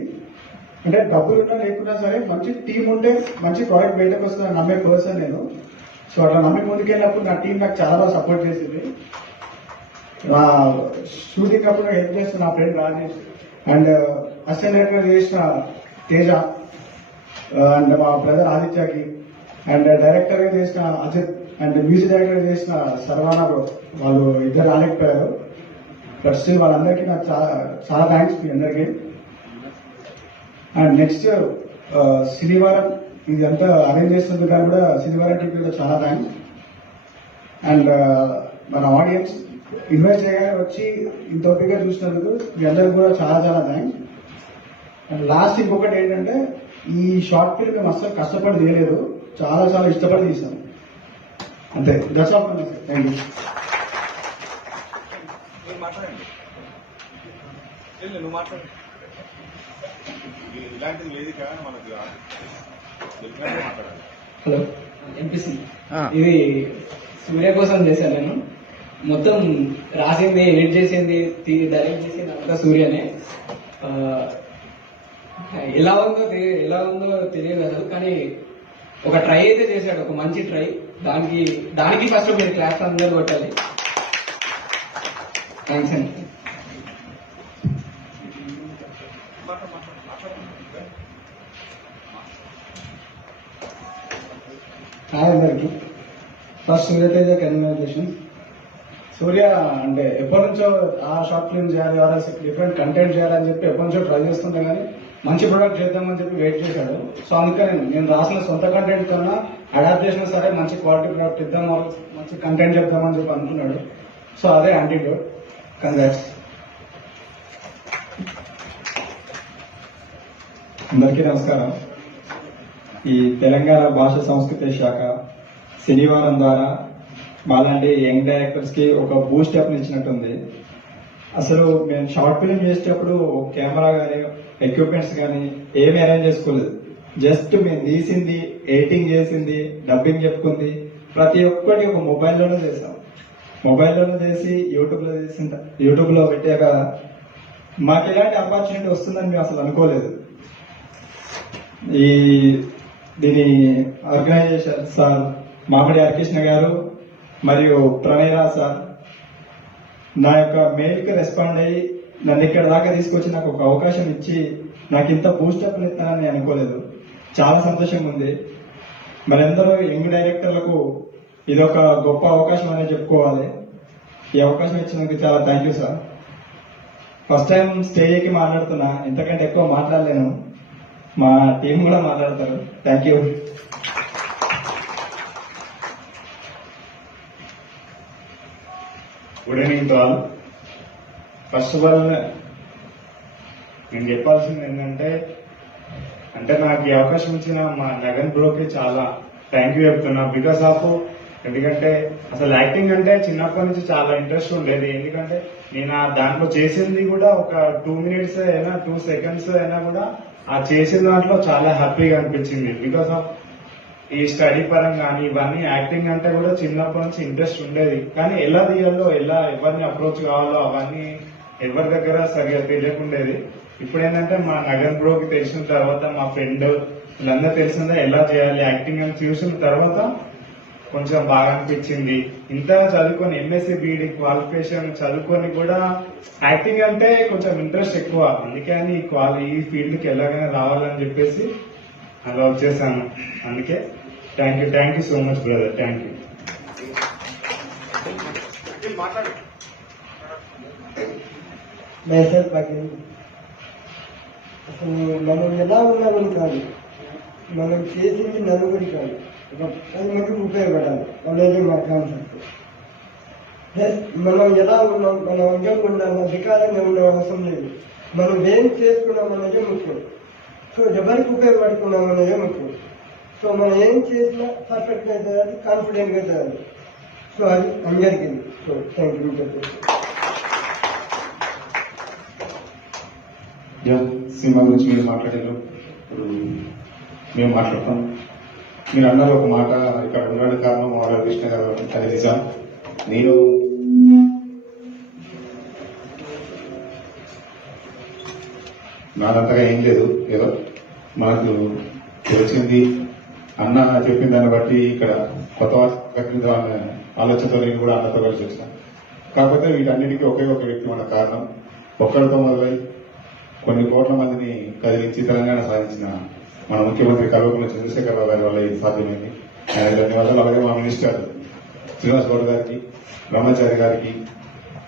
అంటే డబ్బులు ఉన్నా లేకున్నా సరే మంచి టీం ఉంటే మంచి ప్రోడక్ట్ బయటకు వస్తుందని నమ్మే పర్సన్ నేను. సో అట్లా నమ్మి ముందుకెళ్ళినప్పుడు నా టీం నాకు చాలా బాగా సపోర్ట్ చేసింది. నా షూటింగ్ అప్పుడు హెల్ప్ చేస్తున్న నా friend Rajesh, and assistant director చేసిన తేజ, అండ్ మా బ్రదర్ ఆదిత్యకి, అండ్ డైరెక్టర్ గా చేసిన అజిత్, అండ్ మ్యూజిక్ డైరెక్టర్ చేసిన సర్వానా బ్రో, వాళ్ళు ఇద్దరు రాలేకపోయారు. బట్ స్టిల్ వాళ్ళందరికీ నాకు చాలా థ్యాంక్స్ మీ అందరికీ. అండ్ నెక్స్ట్ శనివారం ఇదంతా అరేంజ్ చేసినందుకు కూడా శనివారం టీం కూడా చాలా థ్యాంక్స్. అండ్ మన ఆడియన్స్ ఇన్వైట్ చేయగానే వచ్చి ఇంత ఓపికగా చూసినందుకు మీ అందరికి కూడా చాలా చాలా థ్యాంక్స్. అండ్ లాస్ట్ ఇంకొకటి ఏంటంటే, ఈ షార్ట్ ఫిల్మ్ మేము అస్సలు కష్టపడి చేయలేదు, చాలా చాలా ఇష్టపడి తీసాం అంతే. That's all. Thank you. ఇలాంటిది వేదిక మనకు హలో ఎంపీసీ, ఇది సూర్య కోసం చేశాను నేను. మొత్తం రాసింది, ఎడిట్ చేసింది, డైరెక్ట్ చేసింది అంతా సూర్యనే. ఎలా ఉందో తెలియదు అసలు, కానీ ఒక ట్రై అయితే చేశాడు, ఒక మంచి ట్రై. దానికి ఫస్ట్ మీరు క్లాస్ అందరూ కొట్టాలి. థ్యాంక్స్ అండి. హాయ్ అందరికి. First Surya Teja congratulation. సూర్య అంటే ఎప్పటి నుంచో ఆ షార్ట్ ఫిల్మ్ చేయాలి, డిఫరెంట్ కంటెంట్ చేయాలని చెప్పి ఎప్పటి నుంచో ట్రై చేస్తుంటే కానీ మంచి ప్రొడక్ట్ చేద్దామని చెప్పి వెయిట్ చేశాడు. సో అందుకని నేను రాసిన సొంత కంటెంట్ కన్నా అడాప్ట్ చేసినా సరే మంచి క్వాలిటీ ప్రొడక్ట్ ఇద్దాం, మంచి కంటెంట్ చెప్దామని చెప్పి అనుకున్నాడు. సో అదే యాంటీడోట్. కంగ్రాట్స్. అందరికీ నమస్కారం. ఈ తెలంగాణ భాష సంస్కృతి శాఖ శనివారం ద్వారా మాలాంటి యంగ్ డైరెక్టర్స్ కి ఒక బూస్ట్ అప్ ఇచ్చినట్టుంది. అసలు మేము షార్ట్ ఫిల్మ్ చేసేటప్పుడు కెమెరా కానీ ఎక్విప్మెంట్స్ కానీ ఏమి అరేంజ్ చేసుకోలేదు. జస్ట్ మేము తీసింది, ఎడిటింగ్ చేసింది, డబ్బింగ్ చెప్పుకుంది, ప్రతి ఒక్కటి ఒక మొబైల్లోనే చేసాం. మొబైల్లోనే చేసి యూట్యూబ్ లో పెట్టాక మాకు ఎలాంటి ఆపర్చునిటీ వస్తుందని మేము అసలు అనుకోలేదు. దీని ఆర్గనైజేషన్ సార్ మామిడి హరికృష్ణ గారు మరియు ప్రణయరాజ్ సార్ నా యొక్క మెయిల్ కి రెస్పాండ్ అయ్యి నన్ను ఇక్కడ దాకా తీసుకొచ్చి నాకు ఒక అవకాశం ఇచ్చి నాకు ఇంత బూస్టప్ ఇస్తానని అనుకోలేదు. చాలా సంతోషంగా ఉంది. మనందరూ యంగ్ డైరెక్టర్లకు ఇదొక గొప్ప అవకాశం అనేది చెప్పుకోవాలి. ఈ అవకాశం ఇచ్చినందుకు చాలా thank you sir. First time stage ఎక్కి మాట్లాడుతున్నా, ఇంతకంటే ఎక్కువ మాట్లాడలేను. మా టీం కూడా మాట్లాడతారు. Thank you. Good evening to all. First of all నేను చెప్పాల్సింది ఏంటంటే, నాకు ఈ అవకాశం ఇచ్చిన మా నగన్ బ్రోకి చాలా థ్యాంక్ యూ చెప్తున్నా. బికాస్ ఆఫ్ ఎందుకంటే అసలు యాక్టింగ్ అంటే చిన్నప్పటి నుంచి చాలా ఇంట్రెస్ట్ ఉండేది. ఎందుకంటే నేను ఆ దాంట్లో చేసింది కూడా ఒక 2 minutes అయినా 2 seconds అయినా కూడా ఆ చేసిన దాంట్లో చాలా హ్యాపీగా అనిపించింది. బికాస్ ఆఫ్ ఈ స్టడీ పరంగా కానీ ఇవన్నీ యాక్టింగ్ అంటే కూడా చిన్నప్పటి నుంచి ఇంట్రెస్ట్ ఉండేది. కానీ ఎలా తీయాలో, ఎలా ఎవరిని అప్రోచ్ కావాలో అవన్నీ ఎవరి దగ్గర సరిగా తెలియకుండేది. ఇప్పుడు ఏంటంటే మా నగన్ బ్రోకి తెలిసిన తర్వాత, మా ఫ్రెండ్ వీళ్ళందరూ తెలిసిందా ఎలా చేయాలి యాక్టింగ్ అని చూసిన తర్వాత కొంచెం బాగా అనిపించింది. ఇంత చదువుకొని ఎంఎస్సీ బీఈడి క్వాలిఫికేషన్ చదువుకొని కూడా యాక్టింగ్ అంటే కొంచెం ఇంట్రెస్ట్ ఎక్కువ, అందుకే అని ఈ ఫీల్డ్కి ఎలాగైనా రావాలని చెప్పేసి అలా వచ్చేసాను. అందుకే thank you so much brother, thank you. అసలు మనం ఎలా ఉన్నామని కాదు, మనం చేసింది నలుగురి కాదు, ఒక 10 మందికి ఉపయోగపడాలి అనేది మా కాన్సెప్ట్. మనం ఎలా ఉన్నాం, మనం అంగంగా ఉండాలి, అధికారంగా ఉండే అవసరం లేదు. మనం ఏం చేసుకున్నాం అనేది ముఖ్యం. సో ఎవరికి ఉపయోగపడుతున్నాం అనేది ముఖ్యం. సో మనం ఏం చేసినా పర్ఫెక్ట్గా చేయాలి, కాన్ఫిడెంట్గా చేయాలి. సో అది అందరికీ. So thank you. సినిమా గురించి మీరు మాట్లాడారు, ఇప్పుడు మేము మాట్లాడతాం. మీరు అన్నారు ఒక మాట, ఇక్కడ ఉన్నాడు కారణం వాళ్ళ కృష్ణ గారు, అది నిజం. నేను నాదంతగా ఏం లేదు, ఏదో మనకు వచ్చింది అన్న చెప్పిన దాన్ని బట్టి ఇక్కడ కొత్త ఆలోచనతో నేను కూడా అన్నతో కలిసి వచ్చిన. కాకపోతే వీటన్నిటికీ ఒకే ఒక వ్యక్తి మన కారణం. ఒక్కడితో మొదలై కొన్ని కోట్ల మందిని కదిలించి తెలంగాణ సాధించిన మన ముఖ్యమంత్రి కల్వకుంట్ల చంద్రశేఖరరావు గారి వల్ల ఇది సాధ్యమైంది. ఆయన ధన్యవాదాలు. అలాగే మా మినిస్టర్ శ్రీనివాస్ గౌడ్ గారికి, బ్రహ్మచారి గారికి,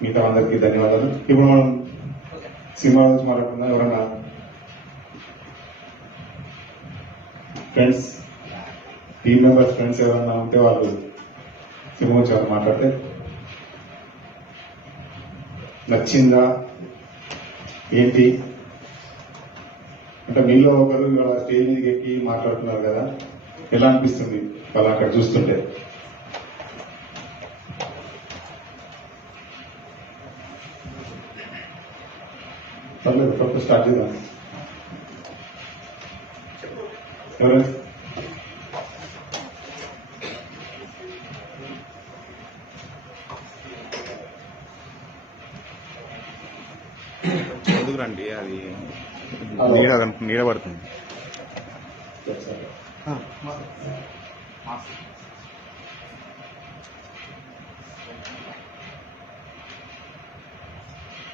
మిగతా అందరికీ ధన్యవాదాలు. ఇప్పుడు మనం సినిమా గురించి మాట్లాడుకుందాం. ఎవరన్నా ఫ్రెండ్స్, టీమ్ మెంబర్స్, ఫ్రెండ్స్ ఎవరన్నా ఉంటే వాళ్ళు సినిమా గురించి ఎవరు మాట్లాడితే నచ్చిందా ఏంటి అంటే మీలో ఒకరు ఇవాళ స్టేజ్ మీదకి ఎక్కి మాట్లాడుతున్నారు కదా, ఎలా అనిపిస్తుంది వాళ్ళు అక్కడ చూస్తుంటే? పర్లేదు, ఫస్ట్ స్టార్ట్ చేద్దాం. ఎవరు? ముందుకు రండి, అది నీడ పడుతుంది.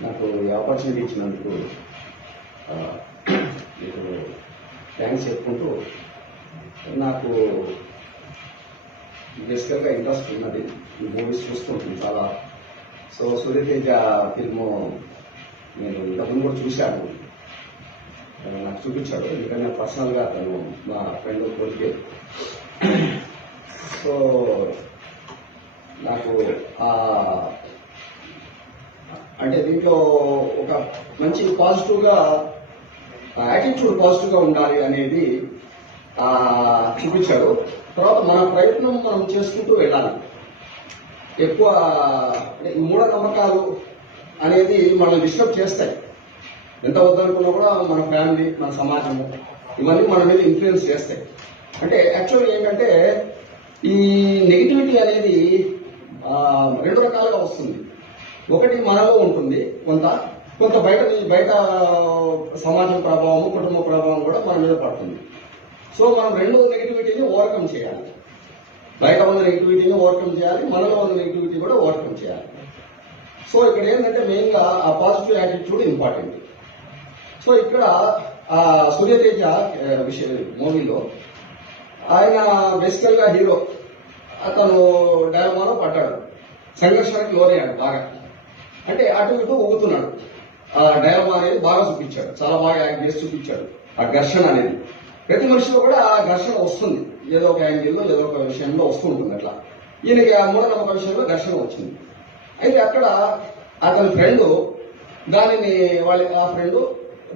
నాకు ఈ ఆపర్చునిటీ ఇచ్చినందుకు మీకు థ్యాంక్స్ చెప్పుకుంటూ, నాకు బేసికల్గా ఇంట్రెస్ట్ ఉన్నది, ఈ మూవీస్ చూస్తుంటుంది చాలా. సో సూర్యతేజ ఫిల్మ్ నేను ఇంతకుముందు కూడా చూశాను, నాకు చూపించాడు. ఎందుకంటే పర్సనల్గా అతను మా ఫ్రెండ్ కొడుకే. సో నాకు అంటే దీంట్లో ఒక మంచి పాజిటివ్గా యాటిట్యూడ్ పాజిటివ్గా ఉండాలి అనేది చూపించాడు. తర్వాత మన ప్రయత్నం మనం చేసుకుంటూ వెళ్ళాలి. ఎక్కువ ఈ మూఢనమ్మకాలు అనేది మనల్ని డిస్టర్బ్ చేస్తాయి. ఎంత వద్దనుకున్నా కూడా మన ఫ్యామిలీ, మన సమాజము, ఇవన్నీ మన మీద ఇన్ఫ్లుయెన్స్ చేస్తాయి. అంటే యాక్చువల్గా ఏంటంటే ఈ నెగిటివిటీ అనేది 2 రకాలుగా వస్తుంది. ఒకటి మనలో ఉంటుంది, కొంత బయట సమాజం ప్రభావము, కుటుంబ ప్రభావం కూడా మన మీద పడుతుంది. సో మనం 2 నెగిటివిటీని ఓవర్కమ్ చేయాలి. బయట ఉన్న నెగిటివిటీని ఓవర్కమ్ చేయాలి, మనలో ఉన్న నెగిటివిటీ కూడా ఓవర్కమ్ చేయాలి. సో ఇక్కడ ఏంటంటే మెయిన్గా ఆ పాజిటివ్ యాటిట్యూడ్ ఇంపార్టెంట్. సో ఇక్కడ సూర్యతేజ మూవీలో ఆయన బేసికల్ గా హీరో, అతను డైలమాలో పడ్డాడు, సంఘర్షణకి లోనయ్యాడు బాగా. అంటే అటు ఇటు ఊగుతున్నాడు. ఆ డైలమా అనేది బాగా చూపించాడు, చాలా బాగా యాక్ట్ చేసి చూపించాడు. ఆ ఘర్షణ అనేది ప్రతి మనిషిలో కూడా ఆ ఘర్షణ వస్తుంది, ఏదో ఒక యాంగిల్లో ఏదో ఒక విషయంలో వస్తూ ఉంటుంది. అట్లా ఈయనకి ఆ మూఢనమ్మక విషయంలో ఘర్షణ వచ్చింది. అయితే అక్కడ అతని ఫ్రెండ్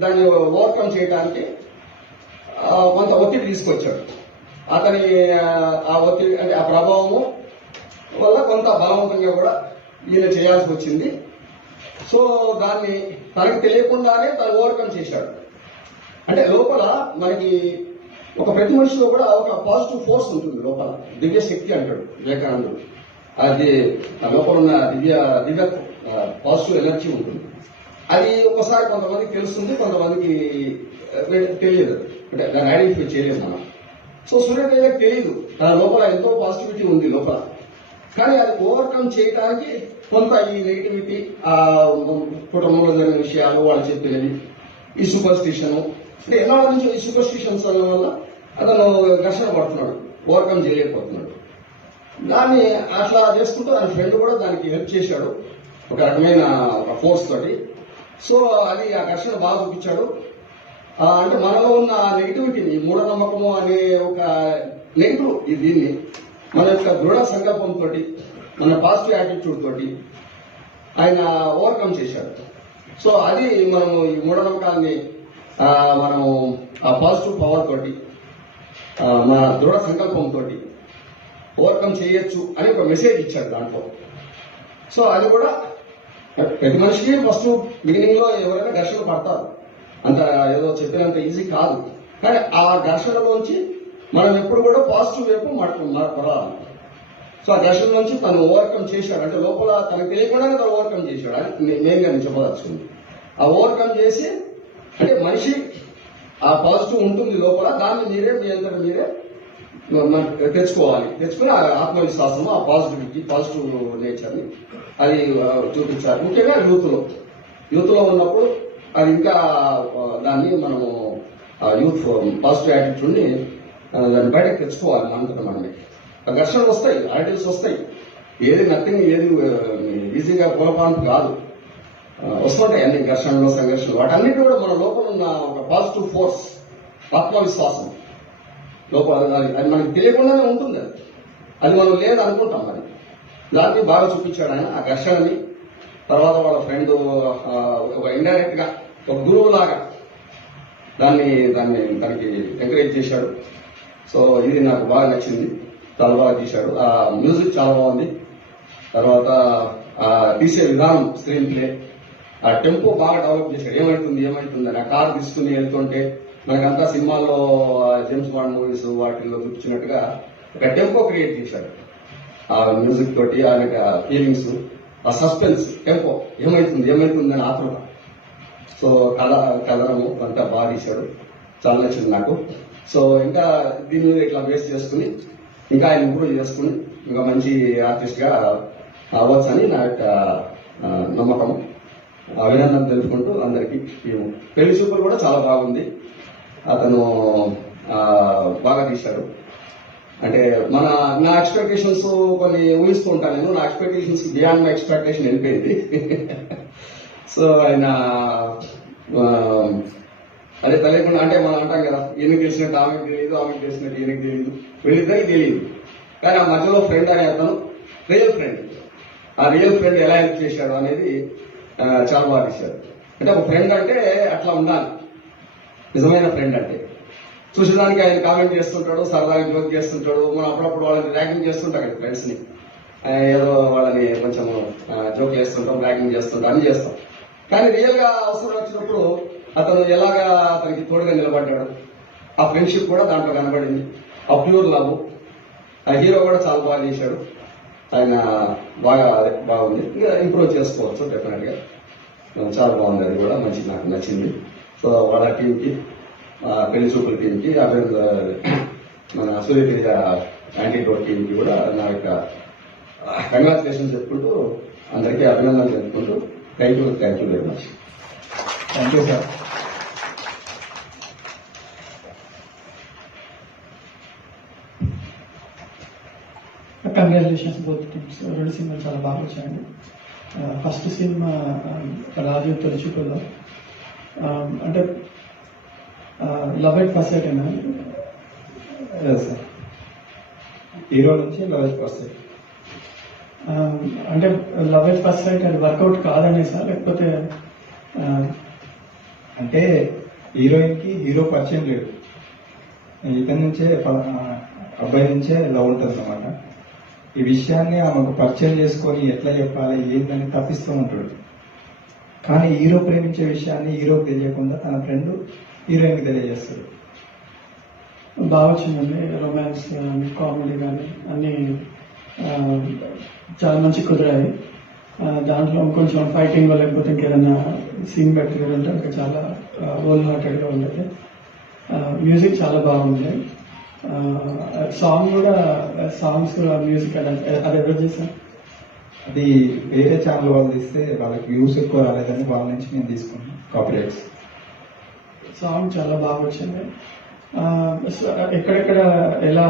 దాన్ని ఓవర్కమ్ చేయడానికి కొంత ఒత్తిడి తీసుకొచ్చాడు. అతని ఆ ఒత్తిడి అంటే ఆ ప్రభావము వల్ల కొంత బలవంతంగా కూడా ఈయన చేయాల్సి వచ్చింది. సో దాన్ని తనకు తెలియకుండానే తను ఓవర్కమ్ చేశాడు. అంటే లోపల మనకి ప్రతి మనిషిలో కూడా ఒక పాజిటివ్ ఫోర్స్ ఉంటుంది లోపల, దివ్య శక్తి అంటాడు వివేకానందుడు. అది లోపల ఉన్న దివ్య పాజిటివ్ ఎనర్జీ ఉంటుంది. అది ఒకసారి కొంతమందికి తెలుస్తుంది, కొంతమందికి తెలియదు. అంటే దాన్ని ఐడెంటిఫై చేయలేదు మనం. సో సూర్యతేజకి తెలియదు తన లోపల ఎంతో పాజిటివిటీ ఉంది లోపల, కానీ అది ఓవర్కమ్ చేయడానికి కొంత ఈ నెగిటివిటీ, ఆ కుటుంబంలో జరిగిన విషయాలు, వాళ్ళు చెప్పినవి, ఈ సూపర్ స్టిషన్, అంటే ఎలా నుంచి ఈ సూపర్ స్టిషన్స్ వల్ల అతను ఘర్షణ పడుతున్నాడు, ఓవర్కమ్ చేయలేకపోతున్నాడు. దాన్ని అట్లా చేసుకుంటూ ఆయన ఫ్రెండ్ కూడా దానికి హెల్ప్ చేశాడు ఒక రకమైన ఒక ఫోర్స్ తోటి. సో అది ఆ ఘర్షణ బాగా చూపించాడు. అంటే మనలో ఉన్న నెగిటివిటీని, మూఢనమ్మకము అనే ఒక నెగిటివ్ దీన్ని మన యొక్క దృఢ సంకల్పంతో, మన పాజిటివ్ యాటిట్యూడ్ తోటి ఆయన ఓవర్కమ్ చేశాడు. సో అది మనము ఈ మూఢనమ్మకాన్ని మనం ఆ పాజిటివ్ పవర్ తోటి, మన దృఢ సంకల్పంతో ఓవర్కమ్ చేయొచ్చు అని ఒక మెసేజ్ ఇచ్చాడు దాంట్లో. సో అది కూడా ప్రతి మనిషికి ఫస్ట్ బిగినింగ్ లో ఎవరైనా ఘర్షణ పడతారు, అంత ఏదో చెప్పినంత ఈజీ కాదు. కానీ ఆ ఘర్షణలోంచి మనం ఎప్పుడు కూడా పాజిటివ్ వైపు పడాలి. సో ఆ ఘర్షణ నుంచి తను ఓవర్కమ్ చేశాడు, అంటే లోపల తనకు తెలియకుండానే తను ఓవర్కమ్ చేశాడు అని మెయిన్గా నేను చెప్పదలుచుకుంది. ఆ ఓవర్కమ్ చేసి, అంటే మనిషి ఆ పాజిటివ్ ఉంటుంది లోపల, దాన్ని మీరే మీ అంతటా మీరే తెచ్చుకుని ఆ ఆత్మవిశ్వాసము, ఆ పాజిటివిటీ, పాజిటివ్ నేచర్ని అది చూపించాలి. ముఖ్యంగా యూత్ లో ఉన్నప్పుడు అది ఇంకా దాన్ని మనము యూత్ పాజిటివ్ యాటిట్యూడ్ని దాన్ని బయటకు తెచ్చుకోవాలి. మనంతటా మనమే ఘర్షణలు వస్తాయి, ఆర్టిల్స్ వస్తాయి, ఏది నథింగ్, ఏది ఈజీగా పూలపాన్పు కాదు, వస్తుంటాయి అన్ని ఘర్షణలు, సంఘర్షణలు. వాటన్నిటి కూడా మన లోపల ఉన్న ఒక పాజిటివ్ ఫోర్స్, ఆత్మవిశ్వాసం లోపల అది మనకి తెలియకుండానే ఉంటుంది. అది మనం లేదనుకుంటాం. మరి దాన్ని బాగా చూపించాడు ఆయన, ఆ ఘర్షణని. తర్వాత వాళ్ళ ఫ్రెండ్ ఒక ఇండైరెక్ట్ గా ఒక గురువు లాగా దాన్ని తనకి ఎంకరేజ్ చేశాడు. సో ఇది నాకు బాగా నచ్చింది, చాలా బాగా తీశాడు. ఆ మ్యూజిక్ చాలా బాగుంది. తర్వాత ఆ తీసే విధానం, స్క్రీన్ ప్లే, ఆ టెంపో బాగా డెవలప్ చేశాడు. ఏమైతుంది అని ఆ కారు తీసుకుని వెళ్తుంటే మనకంతా సినిమాల్లో జేమ్స్ బాండ్ మూవీస్ వాటిల్లో చూపించినట్టుగా ఒక టెంపో క్రియేట్ చేశాడు. ఆ మ్యూజిక్ తోటి ఆయనకి ఆ ఫీలింగ్స్, ఆ సస్పెన్స్, టెంపో, ఏమైతుంది అని ఆతృత. సో కలరము అంతా బాగా తీశాడు, చాలా నచ్చింది నాకు. సో ఇంకా దీని మీద ఇట్లా బేస్ చేసుకుని ఇంకా ఆయన ఇంప్రూవ్ చేసుకుని ఇంకా మంచి ఆర్టిస్ట్ గా అవ్వచ్చని నా యొక్క నమ్మకం. అభినందన తెలుపుకుంటూ అందరికీ. పెళ్లి చూపులు కూడా చాలా బాగుంది, అతను బాగా తీశాడు. అంటే నా ఎక్స్పెక్టేషన్స్ కొన్ని ఊహిస్తూ ఉంటాను నేను, నా ఎక్స్పెక్టేషన్స్ బియాండ్ మై ఎక్స్పెక్టేషన్ వెళ్ళిపోయింది. సో ఆయన అదే తెలియకుండా, అంటే మనం అంటాం కదా, ఈయనకి తెలిసినట్టు ఆమెకు తెలియదు, ఆమెకు తెలిసినట్టు ఈయనకి తెలియదు, వీళ్ళిద్దరికి తెలియదు. కానీ ఆ మధ్యలో ఫ్రెండ్ అనే అతను రియల్ ఫ్రెండ్. ఆ రియల్ ఫ్రెండ్ ఎలా హెల్ప్ చేశాడు అనేది చాలా బాగా తీశాడు. అంటే ఒక ఫ్రెండ్ అంటే అట్లా ఉండాలి, నిజమైన ఫ్రెండ్ అంటే. చూసేదానికి ఆయన కామెంట్ చేస్తుంటాడు, సరదాగా జోక్ చేస్తుంటాడు, మనం అప్పుడప్పుడు వాళ్ళని ర్యాగింగ్ చేస్తుంటాం కదా ఫ్రెండ్స్ ని, ఏదో వాళ్ళని కొంచెం జోక్ చేస్తుంటాం, ర్యాగింగ్ చేస్తుంటాం, అన్ని చేస్తాం. కానీ రియల్ గా అవసరం వచ్చినప్పుడు అతను ఎలాగా అతనికి తోడుగా నిలబడ్డాడు, ఆ ఫ్రెండ్షిప్ కూడా దాంట్లో కనబడింది. ఆ ప్యూర్ లవ్. ఆ హీరో కూడా చాలా బాగా చేశాడు, ఆయన బాగుంది. ఇంకా ఇంప్రూవ్ చేసుకోవచ్చు డెఫినెట్ గా, చాలా బాగుంది. అది కూడా మంచి నాకు నచ్చింది. సో వాళ్ళ టీంకి, పెళ్లి చూపుల టీంకి, మన సూర్యతేజ యాంటీడోట్ టీంకి కూడా నా యొక్క కంగ్రాచులేషన్ చెప్పుకుంటూ అందరికీ అభినందనలు చెప్పుకుంటూ thank you very much. Thank you sir. Congratulations both teams. రెండు సినిమాలు చాలా బాగా వచ్చాయండి. ఫస్ట్ సినిమా రాజు తొలిచుకుల్లో, అంటే లవ్ ఎట్ ఫస్ట్ సైట్ అయినా సార్, హీరో నుంచి లవ్ ఎట్ ఫస్ట్ సైట్. అంటే లవ్ ఎట్ ఫస్ట్ సైట్ అది వర్కౌట్ కాదనే సార్, లేకపోతే అంటే హీరోయిన్ కి హీరో పరిచయం లేదు, ఇతని నుంచే అబ్బాయి నుంచే లవ్ ఉంటుంది అన్నమాట. ఈ విషయాన్ని ఆమెకు పరిచయం చేసుకొని ఎట్లా చెప్పాలి ఏంటని తప్పిస్తూ ఉంటాడు. కానీ హీరో ప్రేమించే విషయాన్ని హీరోకి తెలియకుండా తన ఫ్రెండ్ హీరోయిన్కి తెలియజేస్తాడు. బాగా వచ్చిందండి. రొమాన్స్ కానీ కామెడీ కానీ అన్ని చాలా మంచి కుదిరాయి. దాంట్లో కొంచెం ఫైటింగ్ లేకపోతే ఇంకేదైనా సీన్ పెట్టాలంటే ఇంకా చాలా హోల్ హార్టెడ్గా ఉండేది. మ్యూజిక్ చాలా బాగుంది. సాంగ్ కూడా సాంగ్స్ మ్యూజిక్ అది ఎవరు చేశారు? అది వేరే ఛానల్ వాళ్ళు తీస్తే వాళ్ళకి వ్యూస్ ఎక్కువ రాలేదని వాళ్ళ నుంచి నేను తీసుకున్నాను కాపీరైట్స్. సాంగ్ చాలా బాగా వచ్చింది. ఎక్కడెక్కడ ఎలా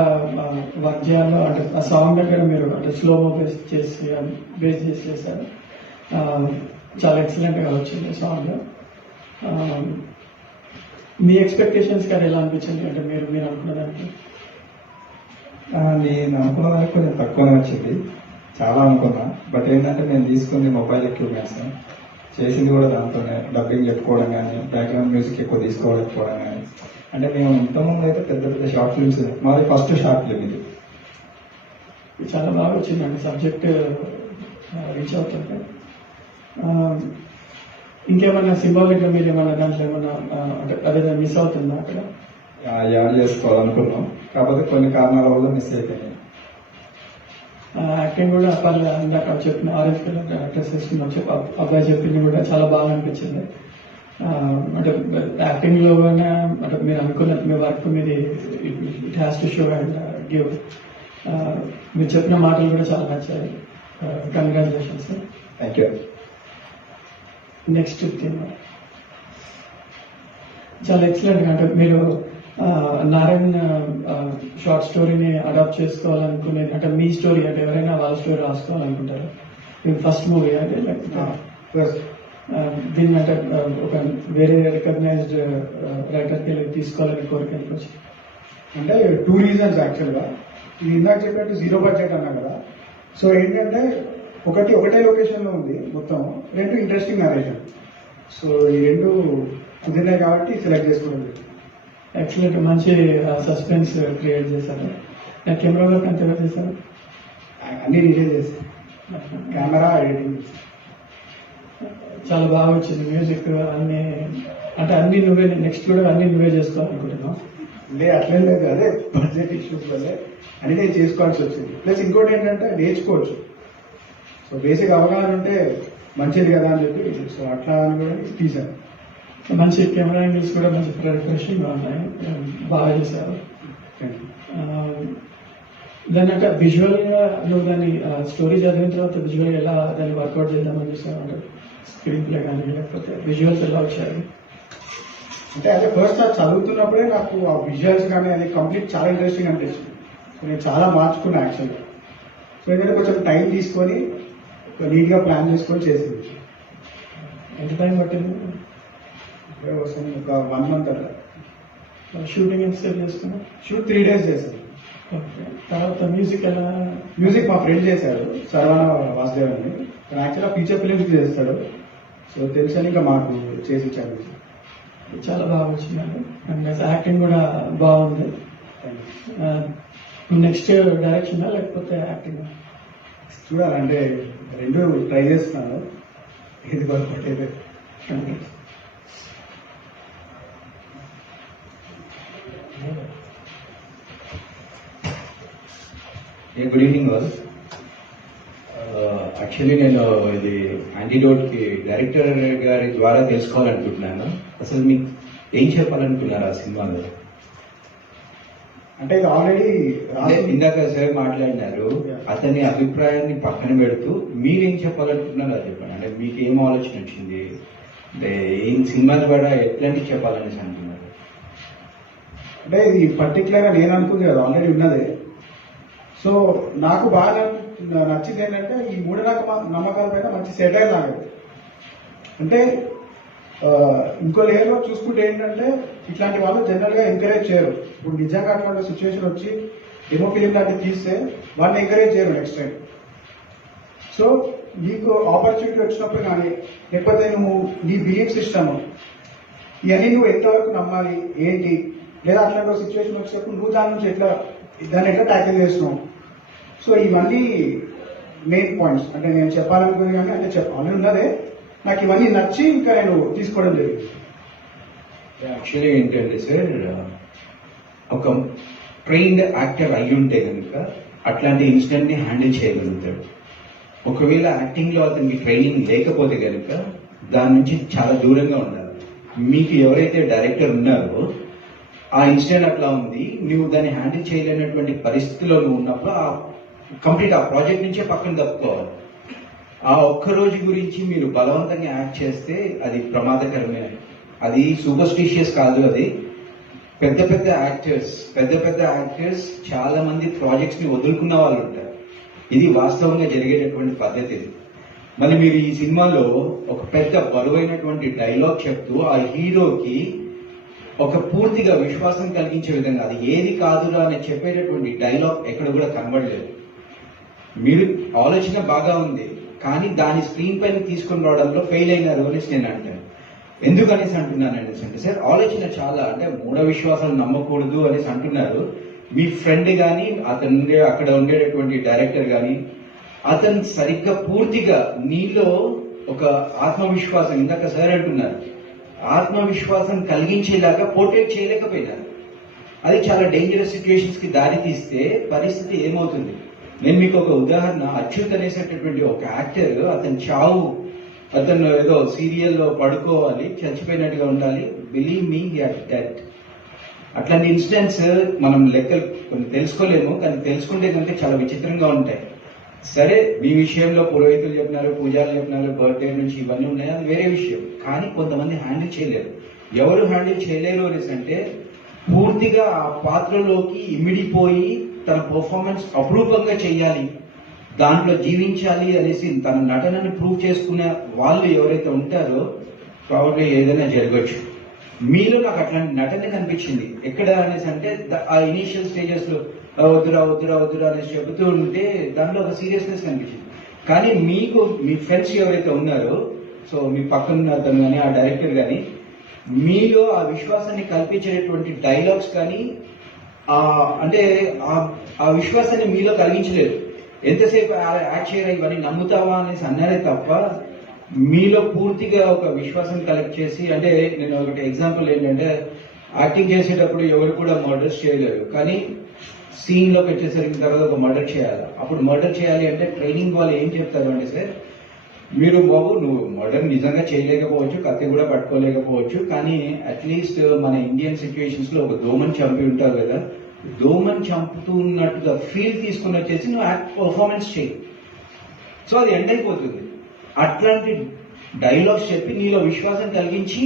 వర్క్ చేయాలో అంటే ఆ సాంగ్ దగ్గర మీరు అంటే స్లోమో బేస్ చేసి చేశారు. చాలా ఎక్సలెంట్గా వచ్చింది సాంగ్. మీ ఎక్స్పెక్టేషన్స్ కానీ ఎలా అనిపించింది అంటే మీరు అనుకున్న దానికి? నేను అనుకున్న దానికి కొంచెం తక్కువనే వచ్చింది, చాలా అనుకున్నా. బట్ ఏంటంటే నేను తీసుకుంది మొబైల్ ఎక్విప్మెంట్స్, చేసింది కూడా దాంతోనే డబ్బింగ్ చెప్పుకోవడం కానీ బ్యాక్గ్రౌండ్ మ్యూజిక్ ఎక్కువ తీసుకోవడం కానీ. అంటే మేము ఇంతకుముందు అయితే పెద్ద పెద్ద షార్ట్ ఫిల్మ్స్, మాది ఫస్ట్ షార్ట్ ఫిల్మ్ ఇది. చాలా బాగా వచ్చిందండి, సబ్జెక్ట్ రీచ్ అవుతుంది. ఇంకేమన్నా సింబాలిక్ గా మీరు ఏమన్నా దాంట్లో ఏమన్నా అంటే అదే మిస్ అవుతుందా అక్కడ? యాడ్ చేసుకోవాలనుకున్నాం, కాకపోతే కొన్ని కారణాల వల్ల మిస్ అయిపోయింది. యాక్టింగ్ కూడా పర్లేదు, ఇందాక చెప్పిన ఆరెంజ్ కలర్ డ్రెస్ వేసుకున్నాం అబ్బాయి చెప్పింది కూడా చాలా బాగా అనిపించింది. అంటే యాక్టింగ్ లో అంటే మీరు అనుకున్న మీ వర్క్ మీది it has to show and give. మీరు చెప్పిన మాటలు కూడా చాలా నచ్చాయి. Congratulations. Thank you. Next theme చాలా ఎక్సలెంట్. అంటే మీరు నారాయణ్ షార్ట్ స్టోరీని అడాప్ట్ చేసుకోవాలనుకునేది అంటే మీ స్టోరీ అంటే ఎవరైనా వాళ్ళ స్టోరీ రాసుకోవాలనుకుంటారు. ఇది ఫస్ట్ మూవీ అంటే లేకపోతే దీన్ని అంటే ఒక వేరే రికగ్నైజ్డ్ రైటర్కి తీసుకోవాలని కోరిక అనుకోవచ్చు? అంటే 2 రీజన్స్ యాక్చువల్గా. ఇది ఇందాక చెప్పినట్టు 0 బడ్జెట్ అన్నా కదా. సో ఏంటంటే ఒకటే లొకేషన్ లో ఉంది మొత్తం, 2 ఇంట్రెస్టింగ్ నరేషన్. సో ఈ 2 కుదిరినాయి కాబట్టి సెలెక్ట్ చేసుకోవడం. ఎక్సలెంట్, మంచి సస్పెన్స్ క్రియేట్ చేశారు. కెమెరా వర్క్ అంత ఎవరు చేశారు? అన్ని నేనే చేశాను, కెమెరా ఎడిటింగ్. చాలా బాగా వచ్చింది మ్యూజిక్ అన్ని. అంటే అన్ని నువ్వే, నెక్స్ట్ కూడా అన్ని నువ్వే చేసుకోవాలనుకుంటున్నావు? లేదు అట్లేం లేదు, అదే బడ్జెట్ ఇష్యూస్ వల్లే అని నేను చేసుకోవాల్సి వచ్చింది. ప్లస్ ఇంకోటి ఏంటంటే నేర్చుకోవచ్చు. సో బేసిక్ అవగాహన ఉంటే మంచిది కదా అని చెప్పి సో అట్లా అని కూడా తీశాను. మంచి కెమెరా యాంగిల్స్ కూడా మంచి రిఫ్రెషింగ్ గా ఉన్నాయి, బాగా చేశారు. దాన్ని అంటే విజువల్ గా నువ్వు దాన్ని స్టోరీ చదివిన తర్వాత విజువల్ ఎలా దాన్ని వర్కౌట్ చేద్దామని చూసావు? అంటే స్క్రీన్ ప్లే కానీ లేకపోతే విజువల్స్ ఎలా వచ్చాయి? అంటే అదే ఫస్ట్ చదువుతున్నప్పుడే నాకు ఆ విజువల్స్ కానీ అది కంప్లీట్ చాలా ఇంట్రెస్టింగ్ అనిపించింది. సో నేను చాలా మార్చుకున్నా యాక్చువల్గా. సో ఏంటంటే కొంచెం టైం తీసుకొని నీట్గా ప్లాన్ చేసుకొని చేసింది. ఎంత టైం పట్టింది? ఒక 1 month అట్లా. షూటింగ్ ఎంత చేస్తున్నా? షూట్ 3 days చేశాను. ఓకే. తర్వాత మ్యూజిక్ ఎలా? మ్యూజిక్ మా ఫ్రెండ్ చేశాడు, సర్వానా వాసుదేవ్ అని. తను యాక్చువల్గా ఫీచర్ ఫిలిమ్స్ చేస్తాడు. సో తెలుసని ఇంకా మాకు చేసి ఇచ్చాడు. చాలా బాగా వచ్చిందండి. అండ్ యాక్టింగ్ కూడా బాగుంది. నెక్స్ట్ డైరెక్షన్ లేకపోతే యాక్టింగ్ చూడాలంటే 2 ట్రై చేస్తున్నాను, ఇది వర్కౌట్ అయితే. Good evening all. యాక్చువల్లీ నేను ఇది యాంటీడోట్ కి డైరెక్టర్ గారి ద్వారా తెలుసుకోవాలనుకుంటున్నాను. అసలు మీకు ఏం చెప్పాలనుకున్నారు ఆ సినిమాలో? అంటే ఇది ఆల్రెడీ ఇందాక సార్ మాట్లాడినారు, అతని అభిప్రాయాన్ని పక్కన పెడుతూ మీరేం చెప్పాలనుకుంటున్నారు అది చెప్పండి. అంటే మీకు ఏం ఆలోచన వచ్చింది, అంటే ఏం సినిమా ద్వారా ఎట్లాంటి చెప్పాలని అంటున్నారు? అంటే ఇది పర్టికులర్ గా నేను అనుకుంది కదా, ఆల్రెడీ ఉన్నదే. సో నాకు బాగా నచ్చింది ఏంటంటే ఈ నమ్మకాల పైన మంచి సెటైర్ లాగదు. అంటే ఇంకో లేయర్లో చూసుకుంటే ఏంటంటే ఇట్లాంటి వాళ్ళు జనరల్ గా ఎంకరేజ్ చేయరు. ఇప్పుడు నిజంగా అట్లాంటి సిచ్యువేషన్ వచ్చి డెమో ఫిలిం లాంటివి తీస్తే వాళ్ళని ఎంకరేజ్ చేయరు నెక్స్ట్ టైం. సో నీకు ఆపర్చునిటీ వచ్చినప్పుడు కానీ లేకపోతే నువ్వు నీ బిలీఫ్ సిస్టమ్ ఇవన్నీ నువ్వు ఎంతవరకు నమ్మాలి ఏంటి, లేదా అట్లాంటి సిచ్యువేషన్ వచ్చినప్పుడు నువ్వు దాని నుంచి దాన్ని ఎట్లా ట్యాకిల్ చేస్తున్నావు. సో ఇవన్నీ మెయిన్ పాయింట్స్. అంటే నేను చెప్పాలనుకుని కానీ అంటే చెప్పాలని ఉన్నదే, నాకు ఇవన్నీ నచ్చి ఇంకా నేను తీసుకోవడం జరిగింది. యాక్చువల్లీ ఏంటంటే సార్, ఒక ట్రైన్డ్ యాక్టర్ అయి ఉంటే కనుక అట్లాంటి ఇన్సిడెంట్ ని హ్యాండిల్ చేయగలుగుతాడు. ఒకవేళ యాక్టింగ్ లో అతనికి ట్రైనింగ్ లేకపోతే కనుక దాని నుంచి చాలా దూరంగా ఉండాలి. మీకు ఎవరైతే డైరెక్టర్ ఉన్నారో ఆ ఇన్సిడెంట్ అట్లా ఉంది, నువ్వు దాన్ని హ్యాండిల్ చేయలేనటువంటి పరిస్థితిలో నువ్వు ఉన్నప్పుడు కంప్లీట్ ఆ ప్రాజెక్ట్ నుంచే పక్కన తప్పుకోవాలి. ఆ ఒక్క రోజు గురించి మీరు బలవంతంగా యాక్ట్ చేస్తే అది ప్రమాదకరమే. అది సూపర్స్టిషియస్ కాదు, అది పెద్ద పెద్ద యాక్టర్స్ చాలా మంది ప్రాజెక్ట్స్ ని వదులుకున్న వాళ్ళు ఉంటారు. ఇది వాస్తవంగా జరిగేటటువంటి పద్ధతి. మళ్ళీ మీరు ఈ సినిమాలో ఒక పెద్ద బరువైనటువంటి డైలాగ్ చెప్తూ ఆ హీరోకి ఒక పూర్తిగా విశ్వాసం కలిగించే విధంగా అది ఏది కాదురా అని చెప్పేటటువంటి డైలాగ్ ఎక్కడ కూడా కనబడలేదు. మీరు ఆలోచన బాగా ఉంది, కానీ దాని స్క్రీన్ పైన తీసుకుని రావడంలో ఫెయిల్ అయినారు అనేసి నేను అంటాను. ఎందుకనేసి అంటున్నాను అనేసి అంటే సార్, ఆలోచన చాలా అంటే మూఢ విశ్వాసాలు నమ్మకూడదు అనేసి అంటున్నారు. మీ ఫ్రెండ్ కానీ అక్కడ ఉండేటటువంటి డైరెక్టర్ కానీ అతను సరిగ్గా పూర్తిగా నీలో ఒక ఆత్మవిశ్వాసం, ఇందాక సార్ అంటున్నారు, ఆత్మవిశ్వాసం కలిగించేలాగా పోర్ట్రేట్ చేయలేకపోయినారు. అది చాలా డేంజరస్ సిచ్యువేషన్స్ కి దారి తీస్తే పరిస్థితి ఏమవుతుంది? నేను మీకు ఒక ఉదాహరణ, అచ్యుత్ అనేసేటటువంటి ఒక యాక్టర్, అతను చావు, అతను ఏదో సీరియల్లో పడుకోవాలి, చచ్చిపోయినట్టుగా ఉండాలి, బిలీవ్ మీ డెత్. అట్లాంటి ఇన్సిడెంట్స్ మనం లెక్కలు కొన్ని తెలుసుకోలేము, కానీ తెలుసుకుంటే కనుక చాలా విచిత్రంగా ఉంటాయి. సరే, మీ విషయంలో పురోహితులు చెప్పినారు, పూజారులు చెప్పినారు, బర్త్డే నుంచి ఇవన్నీ ఉన్నాయి, అది వేరే విషయం. కానీ కొంతమంది హ్యాండిల్ చేయలేరు. ఎవరు హ్యాండిల్ చేయలేరు అనేసి అంటే పూర్తిగా ఆ పాత్రలోకి ఇమిడిపోయి తన పర్ఫార్మెన్స్ అపురూపంగా చేయాలి, దాంట్లో జీవించాలి అనేసి తన నటనని ప్రూవ్ చేసుకునే వాళ్ళు ఎవరైతే ఉంటారో ప్రాబబ్లీ ఏదైనా జరగచ్చు. మీలో నాకు అట్లాంటి నటన కనిపించింది. ఎక్కడ అనేసి అంటే ఆ ఇనీషియల్ స్టేజెస్ లో వద్దురా అనేసి చెబుతూ ఉంటే దాంట్లో ఒక సీరియస్నెస్ కనిపించింది. కానీ మీకు మీ ఫ్రెండ్స్ ఎవరైతే ఉన్నారో, సో మీ పక్కన అతను కానీ ఆ డైరెక్టర్ కానీ మీలో ఆ విశ్వాసాన్ని కల్పించేటువంటి డైలాగ్స్ కానీ అంటే ఆ విశ్వాసాన్ని మీలో కలిగించలేదు. ఎంతసేపు యాక్ట్ చేయరా ఇవన్నీ నమ్ముతావా అనేసి అన్నారే తప్ప మీలో పూర్తిగా ఒక విశ్వాసం కలెక్ట్ చేసి, అంటే నేను ఒకటి ఎగ్జాంపుల్ ఏంటంటే, యాక్టింగ్ చేసేటప్పుడు ఎవరు కూడా మర్డర్స్ చేయలేరు, కానీ సీన్ లోకి వచ్చేసరికి తర్వాత ఒక మర్డర్ చేయాలి. అప్పుడు మర్డర్ చేయాలి అంటే ట్రైనింగ్ వాళ్ళు ఏం చెప్తారు అంటే, సార్ మీరు బాబు నువ్వు మర్డర్ నిజంగా చేయలేకపోవచ్చు, కత్తి కూడా పట్టుకోలేకపోవచ్చు, కానీ అట్లీస్ట్ మన ఇండియన్ సిచ్యువేషన్స్ లో ఒక దోమని చంపి ఉంటావు కదా, దోమని చంపుతున్నట్టుగా ఫీల్ తీసుకుని వచ్చేసి నువ్వు పర్ఫార్మెన్స్ చేయి, సో అది ఎండ్ అయిపోతుంది. అట్లాంటి డైలాగ్స్ చెప్పి నీలో విశ్వాసం కలిగించి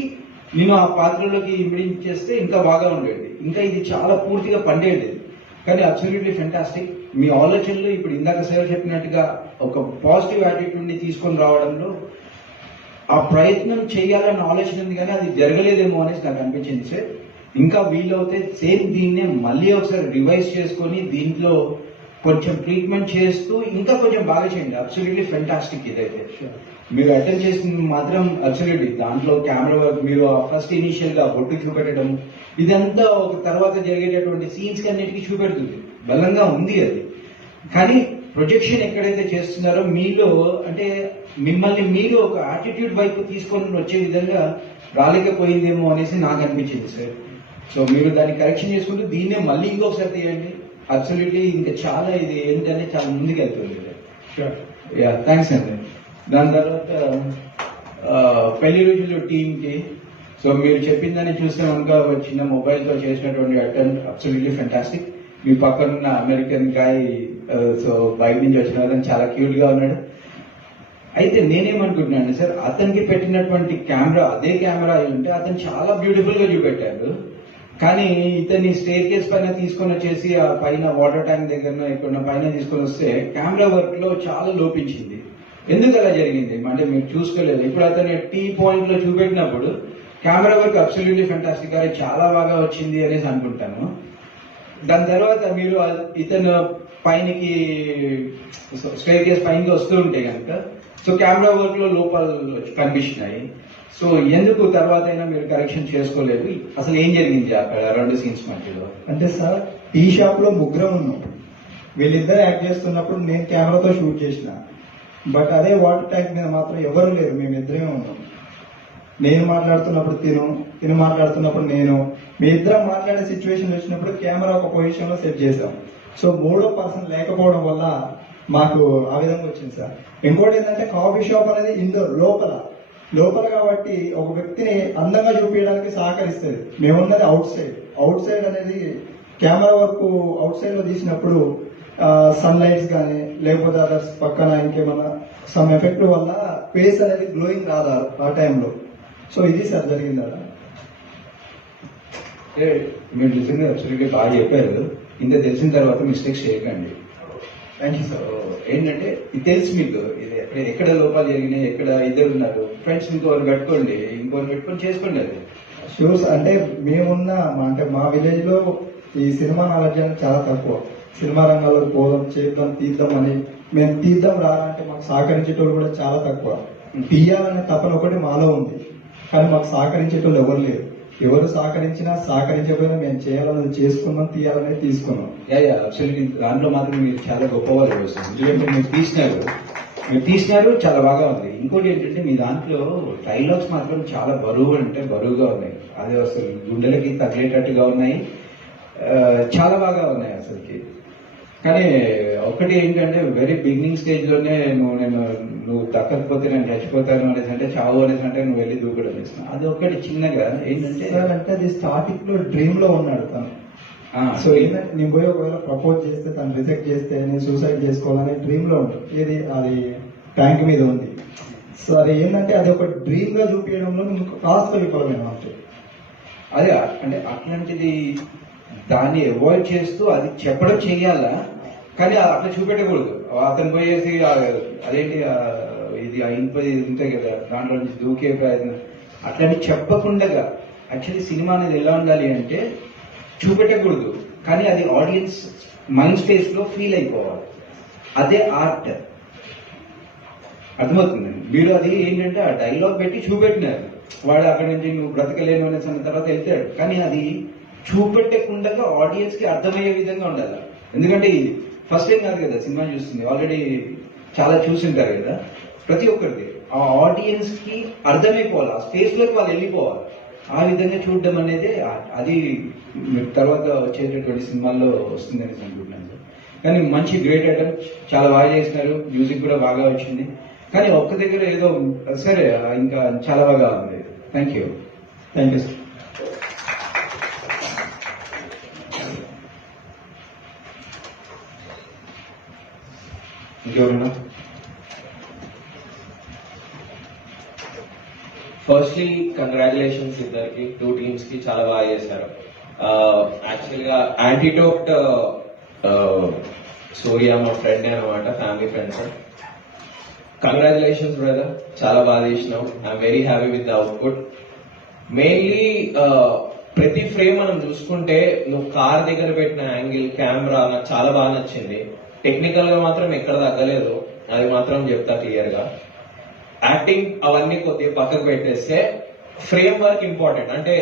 నేను ఆ పాత్రలోకి ఇమిడించేస్తే ఇంకా బాగా ఉండేది, ఇంకా ఇది చాలా పూర్తిగా పండేది. కానీ అబ్సల్యూట్లీ ఫెంటాస్టిక్. మీ ఆలోచనలు ఇప్పుడు ఇందాక సార్ చెప్పినట్టుగా ఒక పాజిటివ్ యాటిట్యూడ్ ని తీసుకొని రావడంలో ఆ ప్రయత్నం చేయాలన్న ఆలోచన ఉంది, కానీ అది జరగలేదేమో అనేసి నాకు అనిపించింది సార్. ఇంకా వీలవుతే సేమ్ దీన్నే మళ్ళీ ఒకసారి రివైజ్ చేసుకొని దీంట్లో కొంచెం ట్రీట్మెంట్ చేస్తూ ఇంకా కొంచెం బాగా చేయండి. Absolutely fantastic. ఇదైతే మీరు అటెండ్ చేసింది మాత్రం అబ్సల్యూట్లీ. దాంట్లో కెమెరా వర్క్, మీరు ఫస్ట్ ఇనిషియల్ గా బొట్టు చూపెట్టడం, ఇదంతా ఒక తర్వాత జరిగేటటువంటి సీన్స్ అన్నిటికీ చూపెడుతుంది, బలంగా ఉంది అది. కానీ ప్రొజెక్షన్ ఎక్కడైతే చేస్తున్నారో మీలో, అంటే మిమ్మల్ని మీరు ఒక యాటిట్యూడ్ వైపు తీసుకొని వచ్చే విధంగా రాలేకపోయిందేమో అనేసి నాకు అనిపించింది సార్. సో మీరు దాన్ని కరెక్షన్ చేసుకుంటూ దీన్నే మళ్ళీ ఇంకొకసారి తీయండి. అబ్సల్యూట్లీ ఇంకా చాలా ఇది ఏంటంటే చాలా ముందుకు వెళ్తుంది. యా, థ్యాంక్స్ అండి. దాని తర్వాత పెళ్లి రోజులు టీంకి, సో మీరు చెప్పిందని చూస్తే కనుక చిన్న మొబైల్ తో చేసినటువంటి అటెంప్ట్ అబ్సల్యూట్లీ ఫెంటాస్టిక్. మీ పక్కన ఉన్న అమెరికన్ గాయ్, సో బయట నుంచి వచ్చిన అతను చాలా క్యూట్ గా ఉన్నాడు. అయితే నేనేమనుకుంటున్నాను సార్, అతనికి పెట్టినటువంటి కెమెరా అదే కెమెరా అయి ఉంటే అతను చాలా బ్యూటిఫుల్ గా చూపెట్టాడు, కానీ ఇతన్ని స్టేర్ కేస్ పైన తీసుకొని వచ్చేసి ఆ పైన వాటర్ ట్యాంక్ దగ్గర ఇక్కడ పైన తీసుకొని వస్తే కెమెరా వర్క్ లో చాలా లోపించింది. ఎందుకు అలా జరిగింది అంటే మీరు చూసుకోలేదు. ఇప్పుడు అతను టీ పాయింట్ లో చూపెట్టినప్పుడు కెమెరా వర్క్ అబ్సల్యూట్లీ ఫెంటాస్టిక్, అది చాలా బాగా వచ్చింది అనేసి అనుకుంటాను. దాని తర్వాత మీరు ఇతను పైనకి స్టేర్ కేస్ పైనకి వస్తూ ఉంటే కనుక సో కెమెరా వర్క్ లో లోపాలు కనిపిస్తున్నాయి. సో ఎందుకు తర్వాత అయినా మీరు కరెక్షన్ చేసుకోలేదు? అసలు ఏం జరిగింది అక్కడ రెండు సీన్స్ మధ్యలో? అంటే సార్, టీ షాప్ లో ముగ్గురం ఉన్నాం. వీళ్ళిద్దరు యాక్ట్ చేస్తున్నప్పుడు నేను కెమెరాతో షూట్ చేసిన, బట్ అదే వాటర్ ట్యాంక్ మీద మాత్రం ఎవరు లేరు, మేమిద్దరే ఉన్నాం. నేను మాట్లాడుతున్నప్పుడు తిను మాట్లాడుతున్నప్పుడు నేను, మీ ఇద్దరం మాట్లాడే సిచ్యువేషన్ వచ్చినప్పుడు కెమెరా ఒక పొజిషన్ లో సెట్ చేశాం. సో మూడో పర్సన్ లేకపోవడం వల్ల మాకు ఆ విధంగా వచ్చింది సార్. ఇంకోటి ఏంటంటే కాఫీ షాప్ అనేది ఇండోర్ లోపల కాబట్టి ఒక వ్యక్తిని అందంగా చూపించడానికి సహకరిస్తుంది. మేమున్నది అవుట్ సైడ్. అవుట్ సైడ్ అనేది కెమెరా వరకు అవుట్ సైడ్ లో తీసినప్పుడు సన్ లైట్స్ కానీ లేకపోతే అదర్స్ పక్కన ఇంకేమన్నా సమ్ ఎఫెక్ట్ వల్ల ఫేస్ అనేది గ్లోయింగ్ రాదా ఆ టైంలో. సో ఇది సార్ జరిగిందా? మీరు నిజంగా అబ్సల్యూట్లీ బాగా చెప్పారు. ఇంత తెలిసిన తర్వాత మిస్టేక్స్ చేయకండి. Thank you sir. ఏంటంటే ఇది తెలుసు మీకు, ఇది ఎక్కడ లోపాలు జరిగినాయి, ఎక్కడ ఇద్దరు ఉన్నారు, ఫ్రెండ్స్ ఇంకోరు పెట్టుకోండి, ఇంకోరు పెట్టుకొని చేసుకోండి. అది షూస్ అంటే మేమున్న అంటే మా విలేజ్ లో ఈ సినిమా నాలెడ్జ్ అనేది చాలా తక్కువ. సినిమా రంగంలో పోదాం, చేద్దాం, తీద్దాం అని మేము తీద్దాం రాలంటే మాకు సహకరించేటోళ్ళు కూడా చాలా తక్కువ. తీయాలనే తపన ఒకటి మాలో ఉంది, కానీ మాకు సహకరించేటోళ్ళు ఎవరు లేరు. ఎవరు సహకరించినా సహకరించకపోయినా మేము చేయాలన్నది చేసుకున్నాం, తీయాలనేది తీసుకున్నాం. అబ్సల్యూట్లీ దాంట్లో మాత్రం మీరు చాలా గొప్పవాళ్ళు వస్తుంది. ఎందుకంటే మీరు తీసినారు చాలా బాగా ఉంది. ఇంకోటి ఏంటంటే మీ దాంట్లో డైలాగ్స్ మాత్రం చాలా బరువుగా ఉన్నాయి. అది అసలు గుండెలకి తగిలేటట్టుగా ఉన్నాయి, చాలా బాగా ఉన్నాయి అసలుకి. కానీ ఒకటి ఏంటంటే వెరీ బిగినింగ్ స్టేజ్ లోనే నువ్వు దక్కకపోతే నేను చచ్చిపోతాను అనేసి అంటే, చావు అనేసి అంటే నువ్వు వెళ్ళి దూకడం చేస్తున్నావు. అది ఒకటి చిన్నగా ఏంటంటే సార్ అంటే అది స్టార్టింగ్ లో డ్రీమ్ లో ఉన్నాడు తను. సో ఏంటంటే నేను పోయి ఒకవేళ ప్రపోజ్ చేస్తే తను రిజెక్ట్ చేస్తే నేను సూసైడ్ చేసుకోవాలనే డ్రీమ్ లో ఉంటాడు. ఏది అది ట్యాంక్ మీద ఉంది. సో అది ఏంటంటే అది ఒక డ్రీమ్ గా చూపించడంలో మీకు కాస్త విఫలమైన అదే అంటే అట్లాంటిది దాన్ని అవాయిడ్ చేస్తూ అది చెప్పడం చెయ్యాలా, కానీ అట్లా చూపెట్టకూడదు. అతను పోయేసి అదేంటి ఇది అయిపోయి ఉంటాయి కదా, దాంట్లో నుంచి దూకే ప్రయత్నం అట్లాంటి చెప్పకుండా యాక్చువల్లీ సినిమా అనేది ఎలా ఉండాలి అంటే చూపెట్టకూడదు, కానీ అది ఆడియన్స్ మైండ్ స్పేస్ లో ఫీల్ అయిపోవాలి. అదే ఆర్ట్. అర్థమవుతుంది. మీరు అది ఏంటంటే ఆ డైలాగ్ పెట్టి చూపెట్టినారు, వాడు అక్కడి నుంచి నువ్వు బ్రతకలేను అనేసి అన్న తర్వాత వెళ్తాడు, కానీ అది చూపెట్టకుండా ఆడియన్స్ కి అర్థమయ్యే విధంగా ఉండాలి. ఎందుకంటే ఇది ఫస్ట్ టైం కాదు కదా సినిమా చూస్తుంది, ఆల్రెడీ చాలా చూసింటారు కదా. ప్రతి ఒక్కరికి ఆ ఆడియన్స్ కి అర్థమైపోవాలి, ఆ స్పేస్ లోకి వాళ్ళు వెళ్ళిపోవాలి. ఆ విధంగా చూడడం అనేది అది తర్వాత వచ్చేటటువంటి సినిమాల్లో వస్తుందని అనుకుంటున్నాను. కానీ మంచి గ్రేట్ ఐటమ్, చాలా బాగా చేసినారు, మ్యూజిక్ కూడా బాగా వచ్చింది. కానీ ఒక్క దగ్గర ఏదో సరే ఇంకా చాలా బాగా ఉంది. Thank you sir. ఇంకెవరైనా? ఫస్ట్లీ కంగ్రాచులేషన్స్ ఇద్దరికి, 2 teams కి చాలా బాగా చేశారు. యాక్చువల్ గా యాంటీటోట్ సూర్య మా ఫ్రెండ్ అనమాట, ఫ్యామిలీ ఫ్రెండ్స్. కంగ్రాచులేషన్స్ బ్రదర్, చాలా బాగా చేసినావు. I'm very happy with the output. Mainly ప్రతి ఫ్రేమ్ మనం చూసుకుంటే నువ్వు కార్ దగ్గర పెట్టిన యాంగిల్, కెమెరా నాకు చాలా బాగా నచ్చింది. టెక్నికల్ గా మాత్రం ఎక్కడ తగ్గలేదు, అది మాత్రం చెప్తా క్లియర్ గా. యాక్టింగ్ అవన్నీ కొద్దిగా పక్కకు పెట్టేస్తే ఫ్రేమ్ వర్క్ ఇంపార్టెంట్. అంటే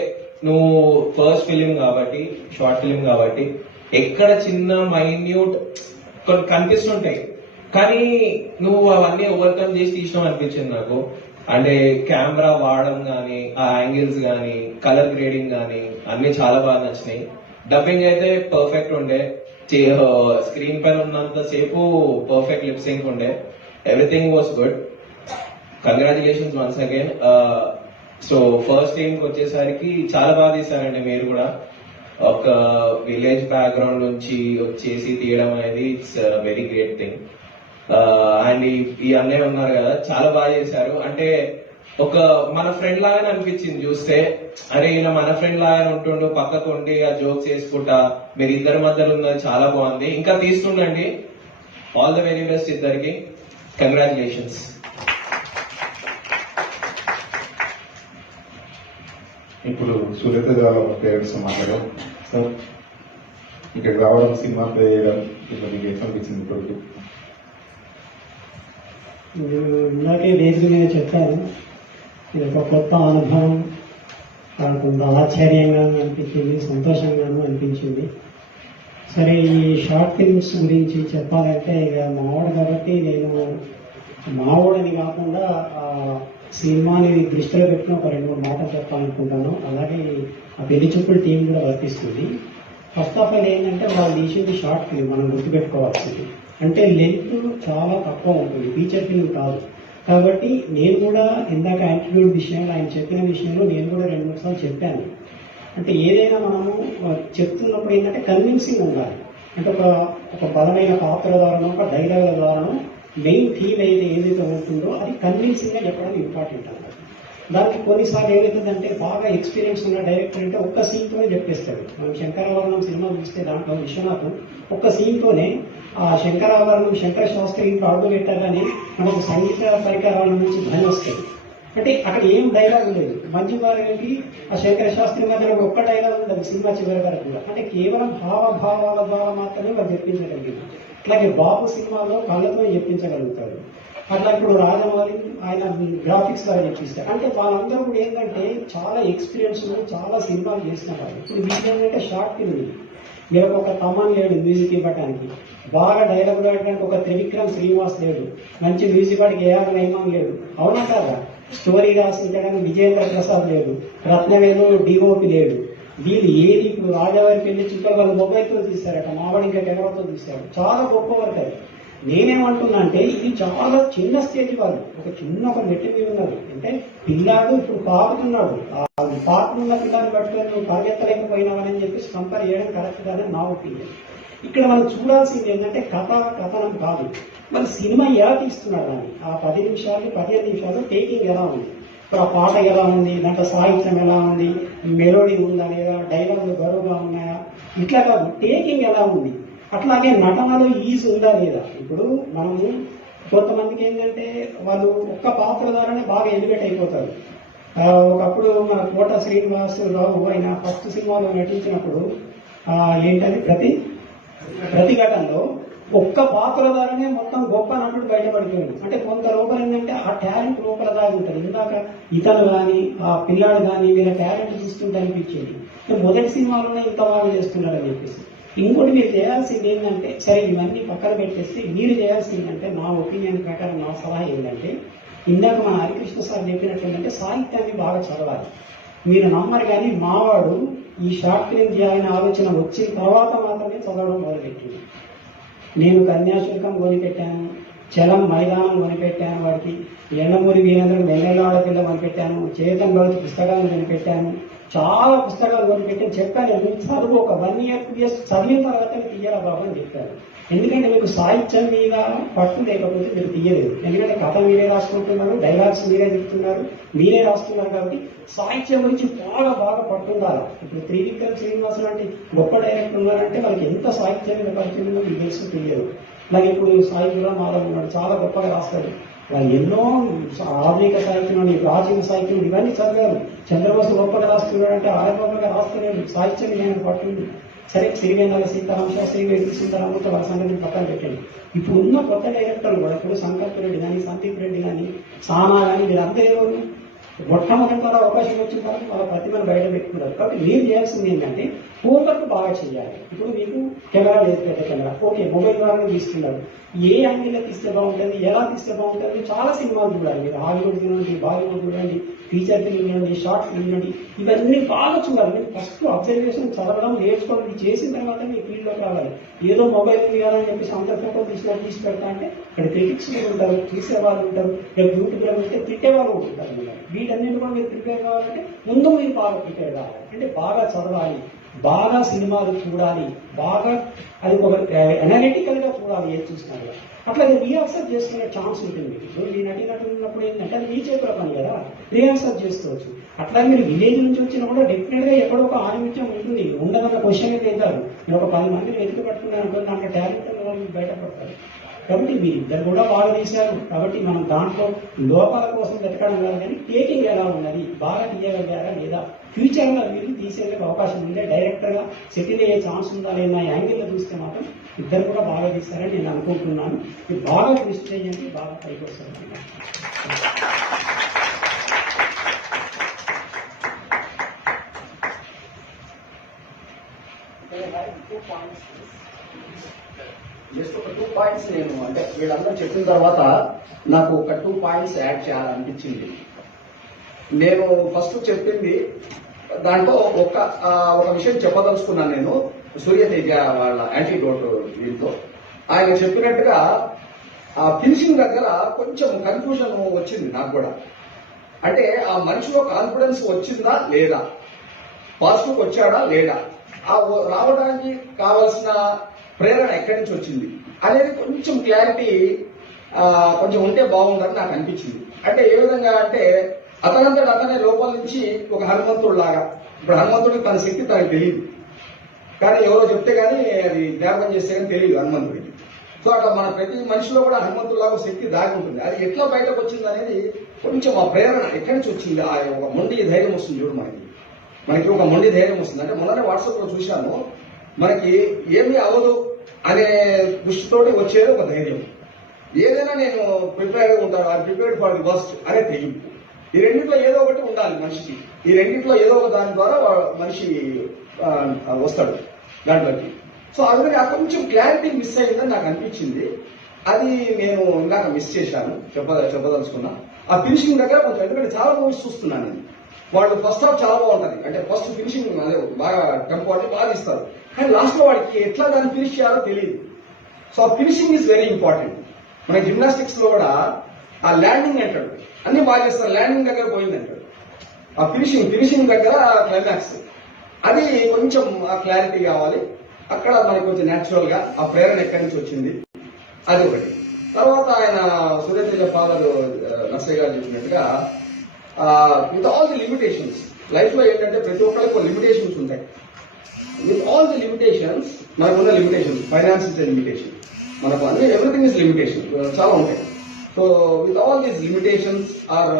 నువ్వు ఫస్ట్ ఫిలిం కాబట్టి, షార్ట్ ఫిలిం కాబట్టి ఎక్కడ చిన్న మైన్యూట్ కొన్ని కనిపిస్తుంటాయి, కానీ నువ్వు అవన్నీ ఓవర్కమ్ చేసి తీసినావు అనిపించింది నాకు. అంటే కెమెరా వాడడం కానీ, ఆ యాంగిల్స్ కానీ, కలర్ గ్రేడింగ్ కానీ అన్ని చాలా బాగా నచ్చినాయి. డబ్బింగ్ అయితే పర్ఫెక్ట్ ఉండే, స్క్రీన్ పైన ఉన్నంత సేపు పర్ఫెక్ట్ లిప్ సింక్ ఉండే, everything was good. Congratulations once again. So first team కి వచ్చేసరికి చాలా బాగా తీశారండి మీరు కూడా. ఒక విలేజ్ బ్యాక్గ్రౌండ్ నుంచి వచ్చేసి తీయడం అనేది it's very great thing. And ఈ అన్నయ్య ఉన్నారు కదా, చాలా బాగా చేశారు. అంటే ఒక మన ఫ్రెండ్ లాగానే అనిపించింది చూస్తే. అరే ఈయన మన ఫ్రెండ్ లాగానే ఉంటుండు, పక్కకు ఉండి ఆ జోక్స్ వేసుకుంటా, మీరు ఇద్దరి మధ్యలో ఉన్నది చాలా బాగుంది. ఇంకా తీస్తుండండి. ఆల్ ద వెరీ బెస్ట్ ఇద్దరికి. కంగ్రాచులేషన్స్. ఇప్పుడు సూర్యతేజ వాళ్ళ పేరెంట్స్ మాట్లాడారు సార్. ఇక్కడ రావడం, సినిమా ప్లే చేయడం ఇట్లా మీకు ఎట్లా అనిపించింది ఇప్పటికి? ఇందాకే రేపు నేను చెప్పాను, ఇది ఒక కొత్త అనుభవం, కొంత ఆశ్చర్యంగానూ అనిపించింది, సంతోషంగానూ అనిపించింది. సరే, ఈ షార్ట్ ఫిల్మ్స్ గురించి చెప్పాలంటే ఇక మావాడు కాబట్టి నేను మావాడని కాకుండా సినిమాని దృష్టిలో పెట్టుకుని ఒక 2-3 మాటలు చెప్పాలనుకుంటాను. అలాగే ఆ పెళ్లి చూపుల టీం కూడా వర్తిస్తుంది. ఫస్ట్ ఆఫ్ ఆల్ ఏంటంటే వాళ్ళు తీసింది షార్ట్ ఫిల్మ్, మనం గుర్తుపెట్టుకోవాల్సింది. అంటే లెంత్ చాలా తక్కువ ఉంటుంది, ఫీచర్ ఫిల్మ్ కాదు. కాబట్టి నేను కూడా ఇందాక యాటిట్యూడ్ విషయంలో, ఆయన చెప్పిన విషయంలో నేను కూడా 2-3 సార్లు చెప్పాను. అంటే ఏదైనా మనము చెప్తున్నప్పుడు ఏంటంటే కన్విన్సింగ్ ఉండాలి. అంటే ఒక బలమైన పాత్ర ద్వారానో ఒక డైలాగుల ద్వారానో మెయిన్ థీమ్ ఏదైతే ఉంటుందో అది కన్విన్సింగ్ గా చెప్పడం ఇంపార్టెంట్ అన్నమాట. దానికి కొన్నిసార్లు ఏమవుతుందంటే బాగా ఎక్స్పీరియన్స్ ఉన్న డైరెక్టర్ అంటే ఒక్క సీన్ తోనే చెప్పేస్తాడు. మనం శంకరాభరణం సినిమా చూస్తే దాంట్లో విశ్వనాథ్ ఒక్క సీన్ తోనే ఆ శంకరాభరణం శంకర శాస్త్రి ఇంట్లో అడుగు పెట్టాలని మనకు సంగీత పరికరాల నుంచి ధ్వని వస్తుంది. అంటే అక్కడ ఏం డైలాగ్ లేదు. మంజు గారికి ఆ శంకర శాస్త్రి మధ్యలో ఒక్క డైలాగ్ ఉండదు సినిమా చివరి వరకు కూడా. అంటే కేవలం హావభావాల ద్వారా మాత్రమే వాళ్ళు చెప్పించగలిగింది. అట్లాగే బాబు సినిమాలో కళ్ళతో చెప్పించగలుగుతాడు. అట్లా ఇప్పుడు రాజమౌళి ఆయన గ్రాఫిక్స్ ద్వారా చెప్పిస్తారు. అంటే వాళ్ళందరూ కూడా ఏంటంటే చాలా ఎక్స్పీరియన్స్ చాలా సినిమాలు చేసిన వాళ్ళు. ఇప్పుడు వీళ్ళు ఏంటంటే షార్ట్ ఫిల్మ్ వీళ్ళకి ఒక తమన్ లేడు మ్యూజిక్ ఇవ్వడానికి, బాగా డైలాగ్ రాయడానికి ఒక త్రివిక్రమ్ శ్రీనివాస్ లేడు, మంచి మ్యూజిక్ వాడికి ఏఆర్ రెహమాన్ లేడు. అవునా కదా? స్టోరీ రాసించడానికి విజయేంద్ర ప్రసాద్ లేడు, రత్నవేలు డిఓపి లేడు. వీళ్ళు ఏది ఇప్పుడు రాజావారి పెళ్లి చుట్టాలు వాళ్ళు మొబైల్తో తీశారట, మావాడి ఇంకా కెమెరాతో తీశారు. చాలా గొప్ప వర్క్ అది. నేనేమంటున్నా అంటే ఇది చాలా చిన్న స్టేజ్ వాళ్ళు ఒక మెట్టు మీద ఉన్నారు. అంటే పిల్లాడు ఇప్పుడు పాకుతున్నాడు, పాకుతున్న పిల్లాన్ని పట్టుకొని నువ్వు పరిగెత్తలేకపోయినావని చెప్పేసి కంపేర్ చేయడం కరెక్ట్ కాదని నా ఒపీనియన్. ఇక్కడ మనం చూడాల్సింది ఏంటంటే కథనం కాదు, మరి సినిమా ఎలా తీస్తున్నాడు అని. ఆ 10 నిమిషాలు 15 నిమిషాలు టేకింగ్ ఎలా ఉంది, ఇప్పుడు ఆ పాట ఎలా ఉంది, దాంట్లో సాహిత్యం ఎలా ఉంది, మెలోడీ ఉందా లేదా, డైలాగులు గరువుగా ఉన్నాయా, ఇట్లా కాదు టేకింగ్ ఎలా ఉంది. అట్లాగే నటనలో ఈజీ ఉందా లేదా. ఇప్పుడు మనము కొంతమందికి ఏంటంటే వాళ్ళు ఒక్క పాత్ర ద్వారానే బాగా ఎలివేట్ అయిపోతారు. ఒకప్పుడు మన కోట శ్రీనివాసరావు ఆయన ఫస్ట్ సినిమాలో నటించినప్పుడు ఏంటంటే ప్రతిఘటనలో ఒక్క పాత్ర ద్వారానే మొత్తం గొప్ప నటుడు బయటపడిపోయాడు. అంటే కొంత లోపల ఏంటంటే ఆ టాలెంట్ లోపల దాగి ఉంటుంది. ఇందాక ఇతను కానీ ఆ పిల్లాడు కానీ వీళ్ళ టాలెంట్ చూస్తుంటే అనిపించేది మొదటి సినిమాలోనే ఇంత బాగా చేస్తున్నాడు అని చెప్పేసి. ఇంకోటి మీరు చేయాల్సింది ఏంటంటే, సరే ఇవన్నీ పక్కన పెట్టేస్తే మీరు చేయాల్సింది ఏంటంటే, నా ఒపీనియన్ ప్రకారం నా సలహా ఏంటంటే, ఇందాక మన హరికృష్ణ సార్ చెప్పినట్టు ఏంటంటే సాహిత్యాన్ని బాగా చదవాలి. మీరు నమ్మరు కానీ మావాడు ఈ షార్ట్ ఫిల్మ్ చేయాలనే ఆలోచన వచ్చిన తర్వాత మాత్రమే చదవడం మొదలుపెట్టింది. నేను కన్యాశుల్కం కొనిపెట్టాను, చలం మైదానం కొనిపెట్టాను, వాడికి ఎండమూరి వీరేంద్రుడు నెల్లెళ్ళ ఆడపిల్ల కొనిపెట్టాను, చేతన్ భగత్ పుస్తకాలను కొనిపెట్టాను, చాలా పుస్తకాలు కొనిపెట్టాను. చెప్పాను నువ్వు చదువు ఒక 1 year 2 years చదివిన తర్వాత తీయరా బాబు అని చెప్పాను. ఎందుకంటే మీకు సాహిత్యం మీద పట్టు లేకపోతే మీరు తీయలేదు. ఎందుకంటే కథ మీరే రాసుకుంటున్నారు, డైలాగ్స్ మీరే చెప్తున్నారు, మీరే రాస్తున్నారు. కాబట్టి సాహిత్యం గురించి బాగా పట్టుండాలి. ఇప్పుడు త్రివిక్రమ్ శ్రీనివాస్ లాంటి గొప్ప డైరెక్టర్ ఉన్నారంటే వాళ్ళకి ఎంత సాహిత్యం మీద పరిచయం ఉందో మీకు తెలుసు తెలియదు. అలాగే ఇప్పుడు సాహిత్యంలో మాధవ్ ఉన్నాడు, చాలా గొప్పగా రాస్తాడు. వాళ్ళు ఎన్నో ఆధునిక సాహిత్యంలోని ప్రాచీన సాహిత్యం ఇవన్నీ చదివారు. చంద్రబోసు గొప్పగా రాస్తున్నాడు అంటే ఆరంభంగా రాస్తున్నాడు. సాహిత్యం నేను పట్టింది. సరే సిరివేంద్ర సీతారామ శాస్త్రి వేడి సుందరమూర్తి వాళ్ళ సంగతిని పక్కన పెట్టండి. ఇప్పుడు ఉన్న కొత్త డైరెక్టర్లు కూడా ఇప్పుడు సంకల్ప్ రెడ్డి కానీ సందీప్ రెడ్డి కానీ సానా కానీ వీరందరూ ఎవరు మొట్టమొదటి ద్వారా అవకాశం వచ్చిన తర్వాత వాళ్ళ ప్రతిభను బయట పెట్టుకున్నారు. కాబట్టి మీరు చేయాల్సింది ఏంటంటే హోంవర్క్ బాగా చేయాలి. ఇప్పుడు మీకు కెమెరా లేదు, పెద్ద కెమెరా, ఓకే మొబైల్ ద్వారా తీస్తున్నారు. ఏ యాంగిల్లో తీస్తే బాగుంటుంది, ఎలా తీస్తే బాగుంటుంది, చాలా సినిమాలు చూడాలి. మీరు హాలీవుడ్ చూడండి, బాలీవుడ్ చూడండి, ఫీచర్ ఫిల్మ్ చూడండి, షార్ట్ ఫిల్మ్ చూడండి, ఇవన్నీ బాగా చూడాలి. మీరు ఫస్ట్ అబ్జర్వేషన్ చదవడం నేర్చుకోవడం చేసిన తర్వాత మీ ఫీల్డ్లోకి రావాలి. ఏదో మొబైల్ తీయాలని చెప్పేసి అంత ఫోటో తీసి పెడతా అంటే అక్కడ క్రిటిక్స్ ఉంటారు, తీసేవాళ్ళు ఉంటారు, యూట్యూబ్లో పెడితే తిట్టేవాళ్ళు ఉంటారు. వీటన్నిటి కూడా మీరు ప్రిపేర్ కావాలంటే ముందు మీరు బాగా ప్రిపేర్ కావాలి. అంటే బాగా చదవాలి, బాగా సినిమాలు చూడాలి, బాగా అది ఒక అనలిటికల్ గా చూడాలి ఏది చూసినారు. అట్లాగే రీఆన్సర్ చేసుకునే ఛాన్స్ ఉంటుంది. ఇప్పుడు మీ నటినట్టు ఉన్నప్పుడు ఏంటంటే అది మీ చేతుల పని కదా, రీఆన్సర్ చేసుకోవచ్చు. అట్లాగే మీరు విలేజ్ నుంచి వచ్చినా కూడా డెఫినెట్ గా ఎక్కడో ఒక ఆనిమిత్యం ఉంటుంది. ఉండదన్న క్వశ్చన్ వెళ్తారు. మీరు ఒక 10 మందిని వెతికి పట్టుకున్నారు అనుకో, దాంట్లో టాలెంట్ వాళ్ళు బయటపడతారు. కాబట్టి మీరిద్దరు కూడా బాగా తీశారు. కాబట్టి మనం దాంట్లో లోపాల కోసం వెతకడం కాదు, కానీ టేకింగ్ ఎలా ఉన్నది, బాగా తీయగలిగారా లేదా, ఫ్యూచర్ లో మీరు తీసేందుకు అవకాశం ఉంటే డైరెక్టర్ గా సెటిల్ అయ్యే ఛాన్స్ ఉందా లేదా యాంగిల్లో చూస్తే మాత్రం ఇద్దరు కూడా బాగా తీస్తారని నేను అనుకుంటున్నాను. మీరు బాగా కృషి చేయండి, బాగా పైకి వస్తారు. జస్ట్ ఒక 2 points నేను అంటే వీళ్ళందరూ చెప్పిన తర్వాత నాకు ఒక 2 points యాడ్ చేయాలనిపించింది. నేను ఫస్ట్ చెప్పింది దాంట్లో ఒక విషయం చెప్పదలుచుకున్నాను. నేను సూర్యతేజ వాళ్ళ యాంటీడోట్ దీంతో ఆయన చెప్పినట్టుగా ఆ ఫినిషింగ్ దగ్గర కొంచెం కన్ఫ్యూజన్ వచ్చింది నాకు కూడా. అంటే ఆ మనిషిలో కాన్ఫిడెన్స్ వచ్చిందా లేదా, పాజిటివ్ వచ్చాడా లేడా, ఆ రావడానికి కావాల్సిన ప్రేరణ ఎక్కడి నుంచి వచ్చింది అనేది కొంచెం క్లారిటీ కొంచెం ఉంటే బాగుందని నాకు అనిపించింది. అంటే ఏ విధంగా అంటే అతనంతట అతనే లోపల నుంచి ఒక హనుమంతుడు లాగా, ఇప్పుడు హనుమంతుడికి తన శక్తి తనకు తెలియదు, కానీ ఎవరో చెప్తే గానీ అది జ్ఞాపకం చేస్తే కానీ తెలియదు హనుమంతుడికి. సో అట్లా మన ప్రతి మనిషిలో కూడా హనుమంతుడిలాగా శక్తి దాగి ఉంటుంది. అది ఎట్లా బయటకు వచ్చింది అనేది కొంచెం ఆ ప్రేరణ ఎక్కడి నుంచి వచ్చింది, ఆ ఒక మొండి ధైర్యం వస్తుంది చూడు మనకి ఒక మొండి ధైర్యం వస్తుంది. అంటే మొన్ననే వాట్సాప్ లో చూశాను, మనకి ఏమీ అవ్వదు అనే దృష్టితోటి వచ్చేది ఒక ధైర్యం. ఏదైనా నేను ప్రిపేర్డ్గా ఉంటాను, అది ప్రిపేర్డ్ ఫర్ ది బస్ట్ అనే తెగింపు. ఈ రెండింటిలో ఏదో ఒకటి ఉండాలి మనిషికి. ఈ రెండింటిలో ఏదో ఒక దాని ద్వారా మనిషి వస్తాడు దాంట్లోకి. సో అందుకని ఆ కొంచెం క్లారిటీ మిస్ అయిందని నాకు అనిపించింది. అది నేను ఇందాక మిస్ చేశాను చెప్పదలుచుకున్నా. ఆ ఫినిషింగ్ దగ్గర కొంచెం, ఎందుకంటే చాలా మూవీస్ చూస్తున్నాను నేను, వాళ్ళు ఫస్ట్ హాఫ్ చాలా బాగుంటది, అంటే ఫస్ట్ ఫినిషింగ్ బాగా టెంపో అంటే బాగా ఇస్తారు, కానీ లాస్ట్ లో వాడికి ఎట్లా దాన్ని ఫినిష్ చేయాలో తెలియదు. సో ఆ ఫినిషింగ్ ఈజ్ వెరీ ఇంపార్టెంట్. మన జిమ్నాస్టిక్స్ లో కూడా ఆ ల్యాండింగ్ అంటాడు, అన్ని బాగా చేస్తారు, ల్యాండింగ్ దగ్గర పోయింది అంటాడు. ఆ ఫినిషింగ్ దగ్గర క్లైమాక్స్, అది కొంచెం ఆ క్లారిటీ కావాలి. అక్కడ మనకి కొంచెం న్యాచురల్ గా ఆ ప్రేరణ ఎక్కడి నుంచి వచ్చింది అది ఒకటి. తర్వాత ఆయన సూర్యతేజ ఫాదర్ నర్సయ్య గారు చెప్పినట్టుగా with all the limitations, life లో ఏంటంటే ప్రతి ఒక్కరికి లిమిటేషన్స్ ఉంటాయి. విత్ ఆల్ ది లిమిటేషన్స్, మనకున్న లిమిటేషన్స్, ఫైనాన్స్ ఇస్ లిమిటేషన్, మనకు అన్ని ఎవ్రీథింగ్ ఇస్ లిమిటేషన్, చాలా ఉంటాయి. So with all these limitations are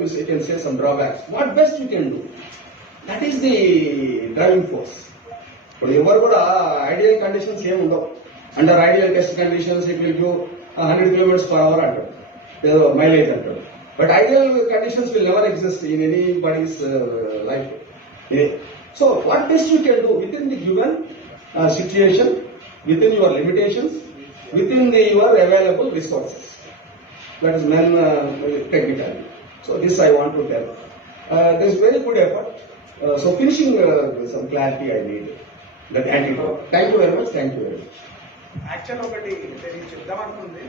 you can say some drawbacks, what best you can do, that is the driving force. ఇప్పుడు ఎవరు కూడా ideal conditions ఏమి ఉండవు. Under ideal test conditions it will give 100 km/h అంటాడు, ఏదో mileage అంటాడు. But ideal conditions will never exist in any buddies life. So what best you can do with in the given situation, with in your limitations, with in your available resources. That is men technically. So this I want to tell. There is very good effort. So finishing some clarity I need. That antidote. Thank you very much. Thank you very much. Actual ఒకటి నేను చెప్దాం అనుకుంది.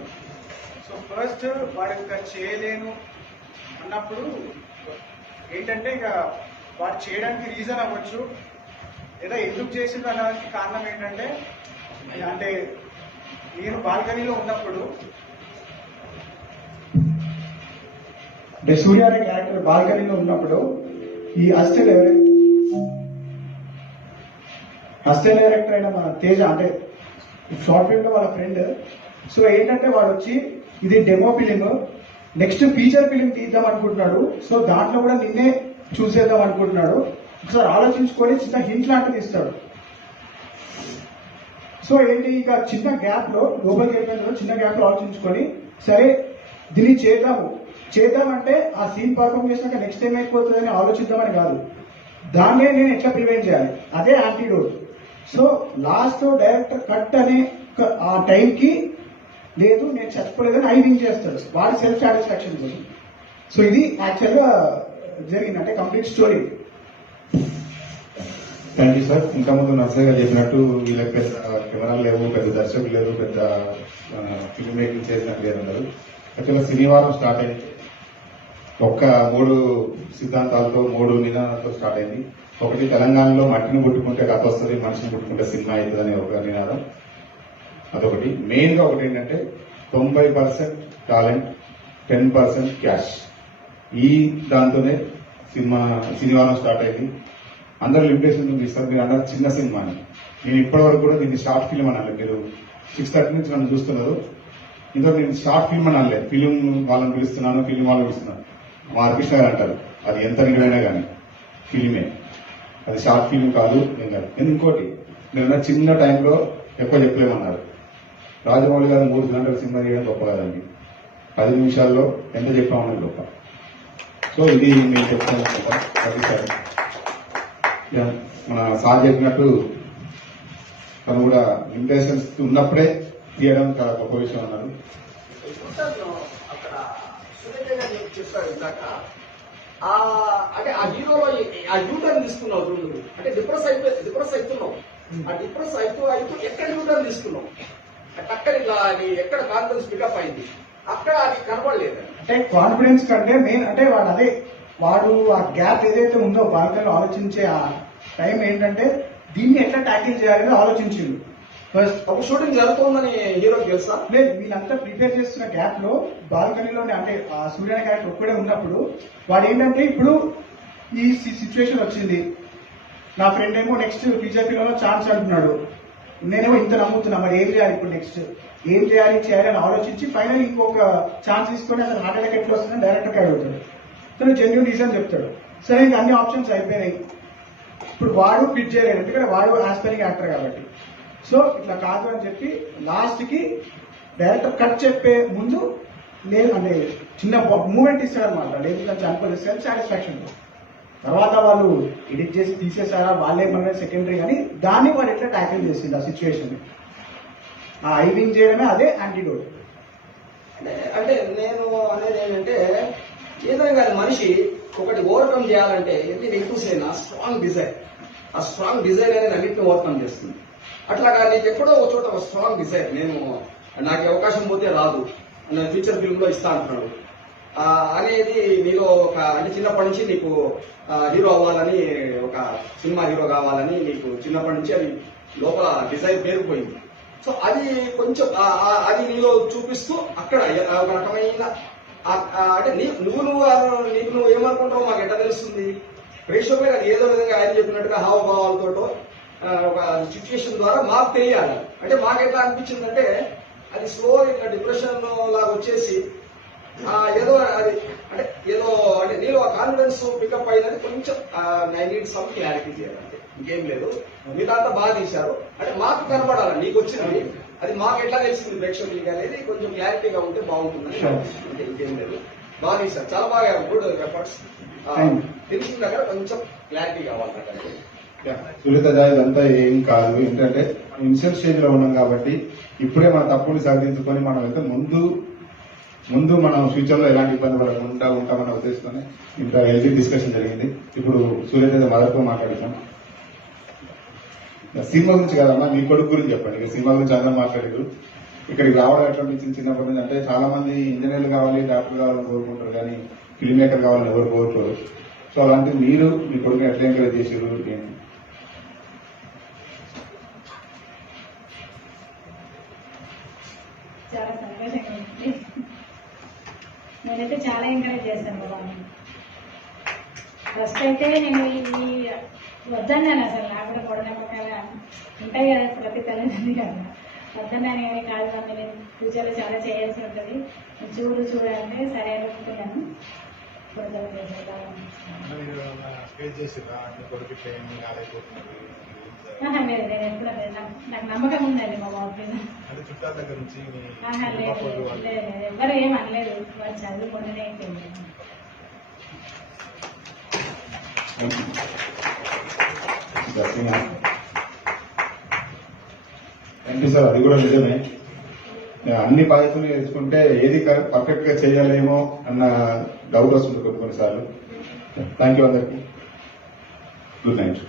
So first వాడు ఇంకా చేయలేను అన్నప్పుడు ఏంటంటే ఇక వాడు చేయడానికి రీజన్ అవ్వచ్చు, లేదా ఎందుకు చేసింది అనడానికి కారణం ఏంటంటే, అంటే నేను బాల్కనీలో ఉన్నప్పుడు అంటే సూర్య అనే క్యారెక్టర్ బాల్కనీలో ఉన్నప్పుడు ఈ అసిస్టెంట్ డైరెక్టర్ అయిన మన తేజ, అంటే షార్ట్ ఫిల్మ్ లో వాళ్ళ ఫ్రెండ్. సో ఏంటంటే వాడు వచ్చి ఇది demo film, next feature film తీద్దాం అనుకుంటున్నాడు, సో దాంట్లో కూడా నిన్నే చూసేద్దాం అనుకుంటున్నాడు, ఒకసారి ఆలోచించుకొని చిన్న హింట్ లాంటిది ఇస్తాడు. సో ఏంటి ఇక చిన్న గ్యాప్ లో లోపలికి వెళ్ళిపోయిన చిన్న గ్యాప్ లో ఆలోచించుకొని సరే దీన్ని చేద్దామంటే ఆ సీన్ పర్ఫామ్ చేసినాక నెక్స్ట్ టైం అయిపోతుందని ఆలోచిద్దామని కాదు, దాన్నే నేను ఎట్లా ప్రివెంట్ చేయాలి, అదే antidote. So last director cut అనే ఆ టైంకి లేదు నేను చచ్చిపోలేదని ఐ విన్ చేస్తాడు, వాడి సెల్ఫ్ సాటిస్ఫాక్షన్ కోసం. సో ఇది యాక్చువల్ గా జరిగింది, అంటే complete story. Thank you sir. ఇంకా ముందు నర్సయ్య గారు చెప్పినట్టు వీళ్ళకి పెద్ద కెమెరాలు లేవు, పెద్ద దర్శకులు లేరు, పెద్ద ఫిల్మ్ మేకింగ్ చేసినట్టు లేరు అన్నారు. యాక్చువల్గా శనివారం స్టార్ట్ అయింది, ఒక్క 3 సిద్ధాంతాలతో 3 నినాదాలతో స్టార్ట్ అయింది. ఒకటి, తెలంగాణలో మట్టిని పుట్టుకుంటే కథ వస్తుంది, మనిషిని పుట్టుకుంటే సినిమా అవుతుంది అనే ఒక నినాదం, అదొకటి. మెయిన్ గా ఒకటి ఏంటంటే 90% టాలెంట్, 10% క్యాష్. ఈ దాంతోనే శనివారం స్టార్ట్ అయింది. అందరూ లిమిటేషన్ తీస్తారు, మీరు అందరూ చిన్న సినిమా అని. నేను ఇప్పటి వరకు కూడా దీన్ని షార్ట్ ఫిల్మ్ అనాలి. మీరు 6:30 నుంచి నన్ను చూస్తున్నారు, ఇందులో నేను షార్ట్ ఫిల్మ్ అనాలి. ఫిలిం వాళ్ళని పిలుస్తున్నాను, ఫిలిం వాళ్ళని పిలుస్తున్నాను. మా హరికృష్ణ గారు అంటారు అది ఎంత నిజమైనా కానీ ఫిలిమే, అది షార్ట్ ఫిల్మ్ కాదు ఏం కాదు. ఇంకోటి, మీరు చిన్న టైంలో ఎక్కువ చెప్పలేమన్నారు. రాజమౌళి గారు 3 గంటల సినిమా చేయడం గొప్ప కదండి, 10 నిమిషాల్లో ఎంత చెప్పామన్నది గొప్ప. సో ఇది నేను చెప్తాను సార్. మన సార్ చెప్పినట్టు తను కూడా లిమిటేషన్స్ ఉన్నప్పుడే తీయడం చాలా గొప్ప విషయం అన్నారు. అక్కడ చెప్పాడు ఇందాక, అంటే ఆ హీరోలో ఆ యూటర్న్ తీసుకున్నావు చూడు, అంటే డిప్రెస్ అవుతున్నావు, ఆ డిప్రెస్ అవుతూ ఎక్కడ యూటర్న్ తీసుకున్నావు, అక్కడ ఇట్లా ఎక్కడ కాన్ఫిడెన్స్ పికప్ అయింది, అక్కడ అది కనపడలేదు. అంటే కాన్ఫిడెన్స్ కంటే మెయిన్ అంటే వాడు ఆ గ్యాప్ ఏదైతే ఉందో బాల్కనీలో ఆలోచించే టైం ఏంటంటే దీన్ని ఎట్లా ట్యాకిల్ చేయాలని ఆలోచించిండు. ఫస్ట్ ఒక షూటింగ్ జరుగుతుందని హీరోకి తెలుసా? లేదు, వీళ్ళంతా ప్రిపేర్ చేస్తున్న గ్యాప్ లో బాల్కనీలోనే అంటే ఆ సూర్య క్యారెక్టర్ ఒక్కడే ఉన్నప్పుడు వాడు ఏంటంటే ఇప్పుడు ఈ సిచ్యువేషన్ వచ్చింది, నా ఫ్రెండ్ ఏమో నెక్స్ట్ బీజేపీలో ఛాన్స్ అంటున్నాడు, నేనేమో ఇంత నమ్ముతున్నా, మరి ఏం చేయాలి ఇప్పుడు, నెక్స్ట్ ఏం చేయాలని ఆలోచించి ఫైనల్ ఇంకొక ఛాన్స్ తీసుకొని అసలు హార్ట్ అటాక్ ఎట్లా వస్తుందని డైరెక్టర్ అడుగుతాడు. తను జెన్యూన్ రీజన్ చెప్తాడు. సరే ఇంకా అన్ని ఆప్షన్స్ అయిపోయినాయి, ఇప్పుడు వాడు పిట్ చేయలేడు ఎందుకంటే వాడు ఆస్పైరింగ్ యాక్టర్ కాబట్టి. సో ఇట్లా కాదు అని చెప్పి లాస్ట్ కి డైరెక్టర్ కట్ చెప్పే ముందు లేదు అంటే చిన్న మూమెంట్ ఇస్తాడనమాట, లేదు అనుకోలేదు, సెల్ఫ్ సాటిస్ఫాక్షన్. తర్వాత వాళ్ళు ఎడిట్ చేసి తీసేసారా వాళ్ళేమన్నా సెకండరీ కానీ దాన్ని వాడు ఎట్లా ట్యాకిల్ చేసింది ఆ సిచ్యువేషన్, ఆ ఐవింగ్ చేయడమే అదే యాంటీడోట్. అంటే నేను అనేది ఏంటంటే ఏదైనా కానీ మనిషి ఒకటి ఓవర్కమ్ చేయాలంటే ఎన్ని నెగిటివ్స్ అయినా స్ట్రాంగ్ డిజైర్, ఆ స్ట్రాంగ్ డిజైర్ అనేది అన్నింటినీ ఓవర్కమ్ చేస్తుంది. అట్లాగా నీకు ఎక్కడో ఒక చోట ఒక స్ట్రాంగ్ డిజైర్, నేను నాకు అవకాశం పోతే రాదు, నేను ఫ్యూచర్ ఫిల్మ్ లో ఇస్తా అంటున్నాడు అనేది నీలో ఒక అంటే చిన్నప్పటి నుంచి నీకు హీరో అవ్వాలని, ఒక సినిమా హీరో కావాలని నీకు చిన్నప్పటి నుంచి అది లోపల డిజైర్ పేరుకుపోయింది. సో అది కొంచెం అది నీలో చూపిస్తూ అక్కడ ఒక రకమైన అంటే నీకు నువ్వు ఏమనుకుంటావు మాకు ఎట్లా తెలుస్తుంది, ప్రేక్షకులకు అది ఏదో విధంగా ఆయన చెప్పినట్టుగా హావభావాలతో ఒక సిచ్యువేషన్ ద్వారా మాకు తెలియాలి. అంటే మాకు ఎట్లా అనిపించిందంటే అది స్లో ఇట్లా డిప్రెషన్ లాగా వచ్చేసి ఏదో అది అంటే ఏదో అంటే నీలో కాన్ఫిడెన్స్ పికప్ అయిందని కొంచెం ఐ నీడ్ సమ్ క్లారిటీ చేయాలంటే ఇంకేం లేదు. మీరు అంతా బాగా తీశారు అంటే మాకు కనపడాలి, నీకు వచ్చింది అది మాకు ఎట్లా తెలిసింది ప్రేక్షకులకి అనేది కొంచెం క్లారిటీగా ఉంటే బాగుంటుందని అంటే ఇంకేం లేదు. బాగా తీశారు, చాలా బాగా గుడ్ ఎఫర్ట్స్. తెలిసిన దగ్గర కొంచెం క్లారిటీ కావాలి. సునీత ఇదంతా ఏం కాదు, ఏంటంటే ఇనిషియల్ స్టేజ్ లో ఉన్నాం కాబట్టి ఇప్పుడే మన తప్పుని సరిదిద్దుకొని మనం వెళ్తే ముందు మనం ఫ్యూచర్ లో ఎలాంటి ఇబ్బంది పడకుండా ఉంటామన్న ఉద్దేశంతోనే ఇంత హెల్తీ డిస్కషన్ జరిగింది. ఇప్పుడు సూర్యతేజ మదర్తో మాట్లాడుతాం. సినిమా గురించి కాదమ్మా, మీ కొడుకు గురించి చెప్పండి. సినిమా గురించి అందరూ మాట్లాడారు. ఇక్కడికి రావడం ఎట్లా చిన్నప్పటి నుంచి అంటే చాలా మంది ఇంజనీర్లు కావాలి, డాక్టర్ కావాలని కోరుకుంటారు కానీ ఫిల్మ్ మేకర్ కావాలని ఎవరు కోరుకోరు. సో అలాంటి మీరు మీ కొడుకుని ఎట్లా ఎంకరేజ్ చేసారు ఏంటి? చాలా సంతోషంగా ఉంది. నేనైతే చాలా ఎంకరేజ్ చేశాను కదా. ఫస్ట్ అయితే నేను ఈ వద్దన్నాను, అసలు నాకు కూడా పొడనమ్మకాల ఉంటాయి కదా ప్రతి తల్లిదండ్రులు కదా, వద్దన్నాను కానీ కాదు మమ్మీ నేను ఫ్యూచర్లో చాలా చేయాల్సి ఉంటుంది, చూడంటే సరే అనుకుంటున్నాను. లేదు నేను ఎప్పుడు నాకు నమ్మకం ఉందండి మా బాబు మీద. లేదు ఎవరు ఏం అనలేదు, వాళ్ళు చదువుకుంటూనే సార్ అది కూడా నిజమే. అన్ని బాధ్యతలు నేర్చుకుంటే ఏది పర్ఫెక్ట్ గా చేయలేమో అన్న డౌట్ వస్తుంది కొన్నిసార్లు. థ్యాంక్ యూ అందరికి. Good night.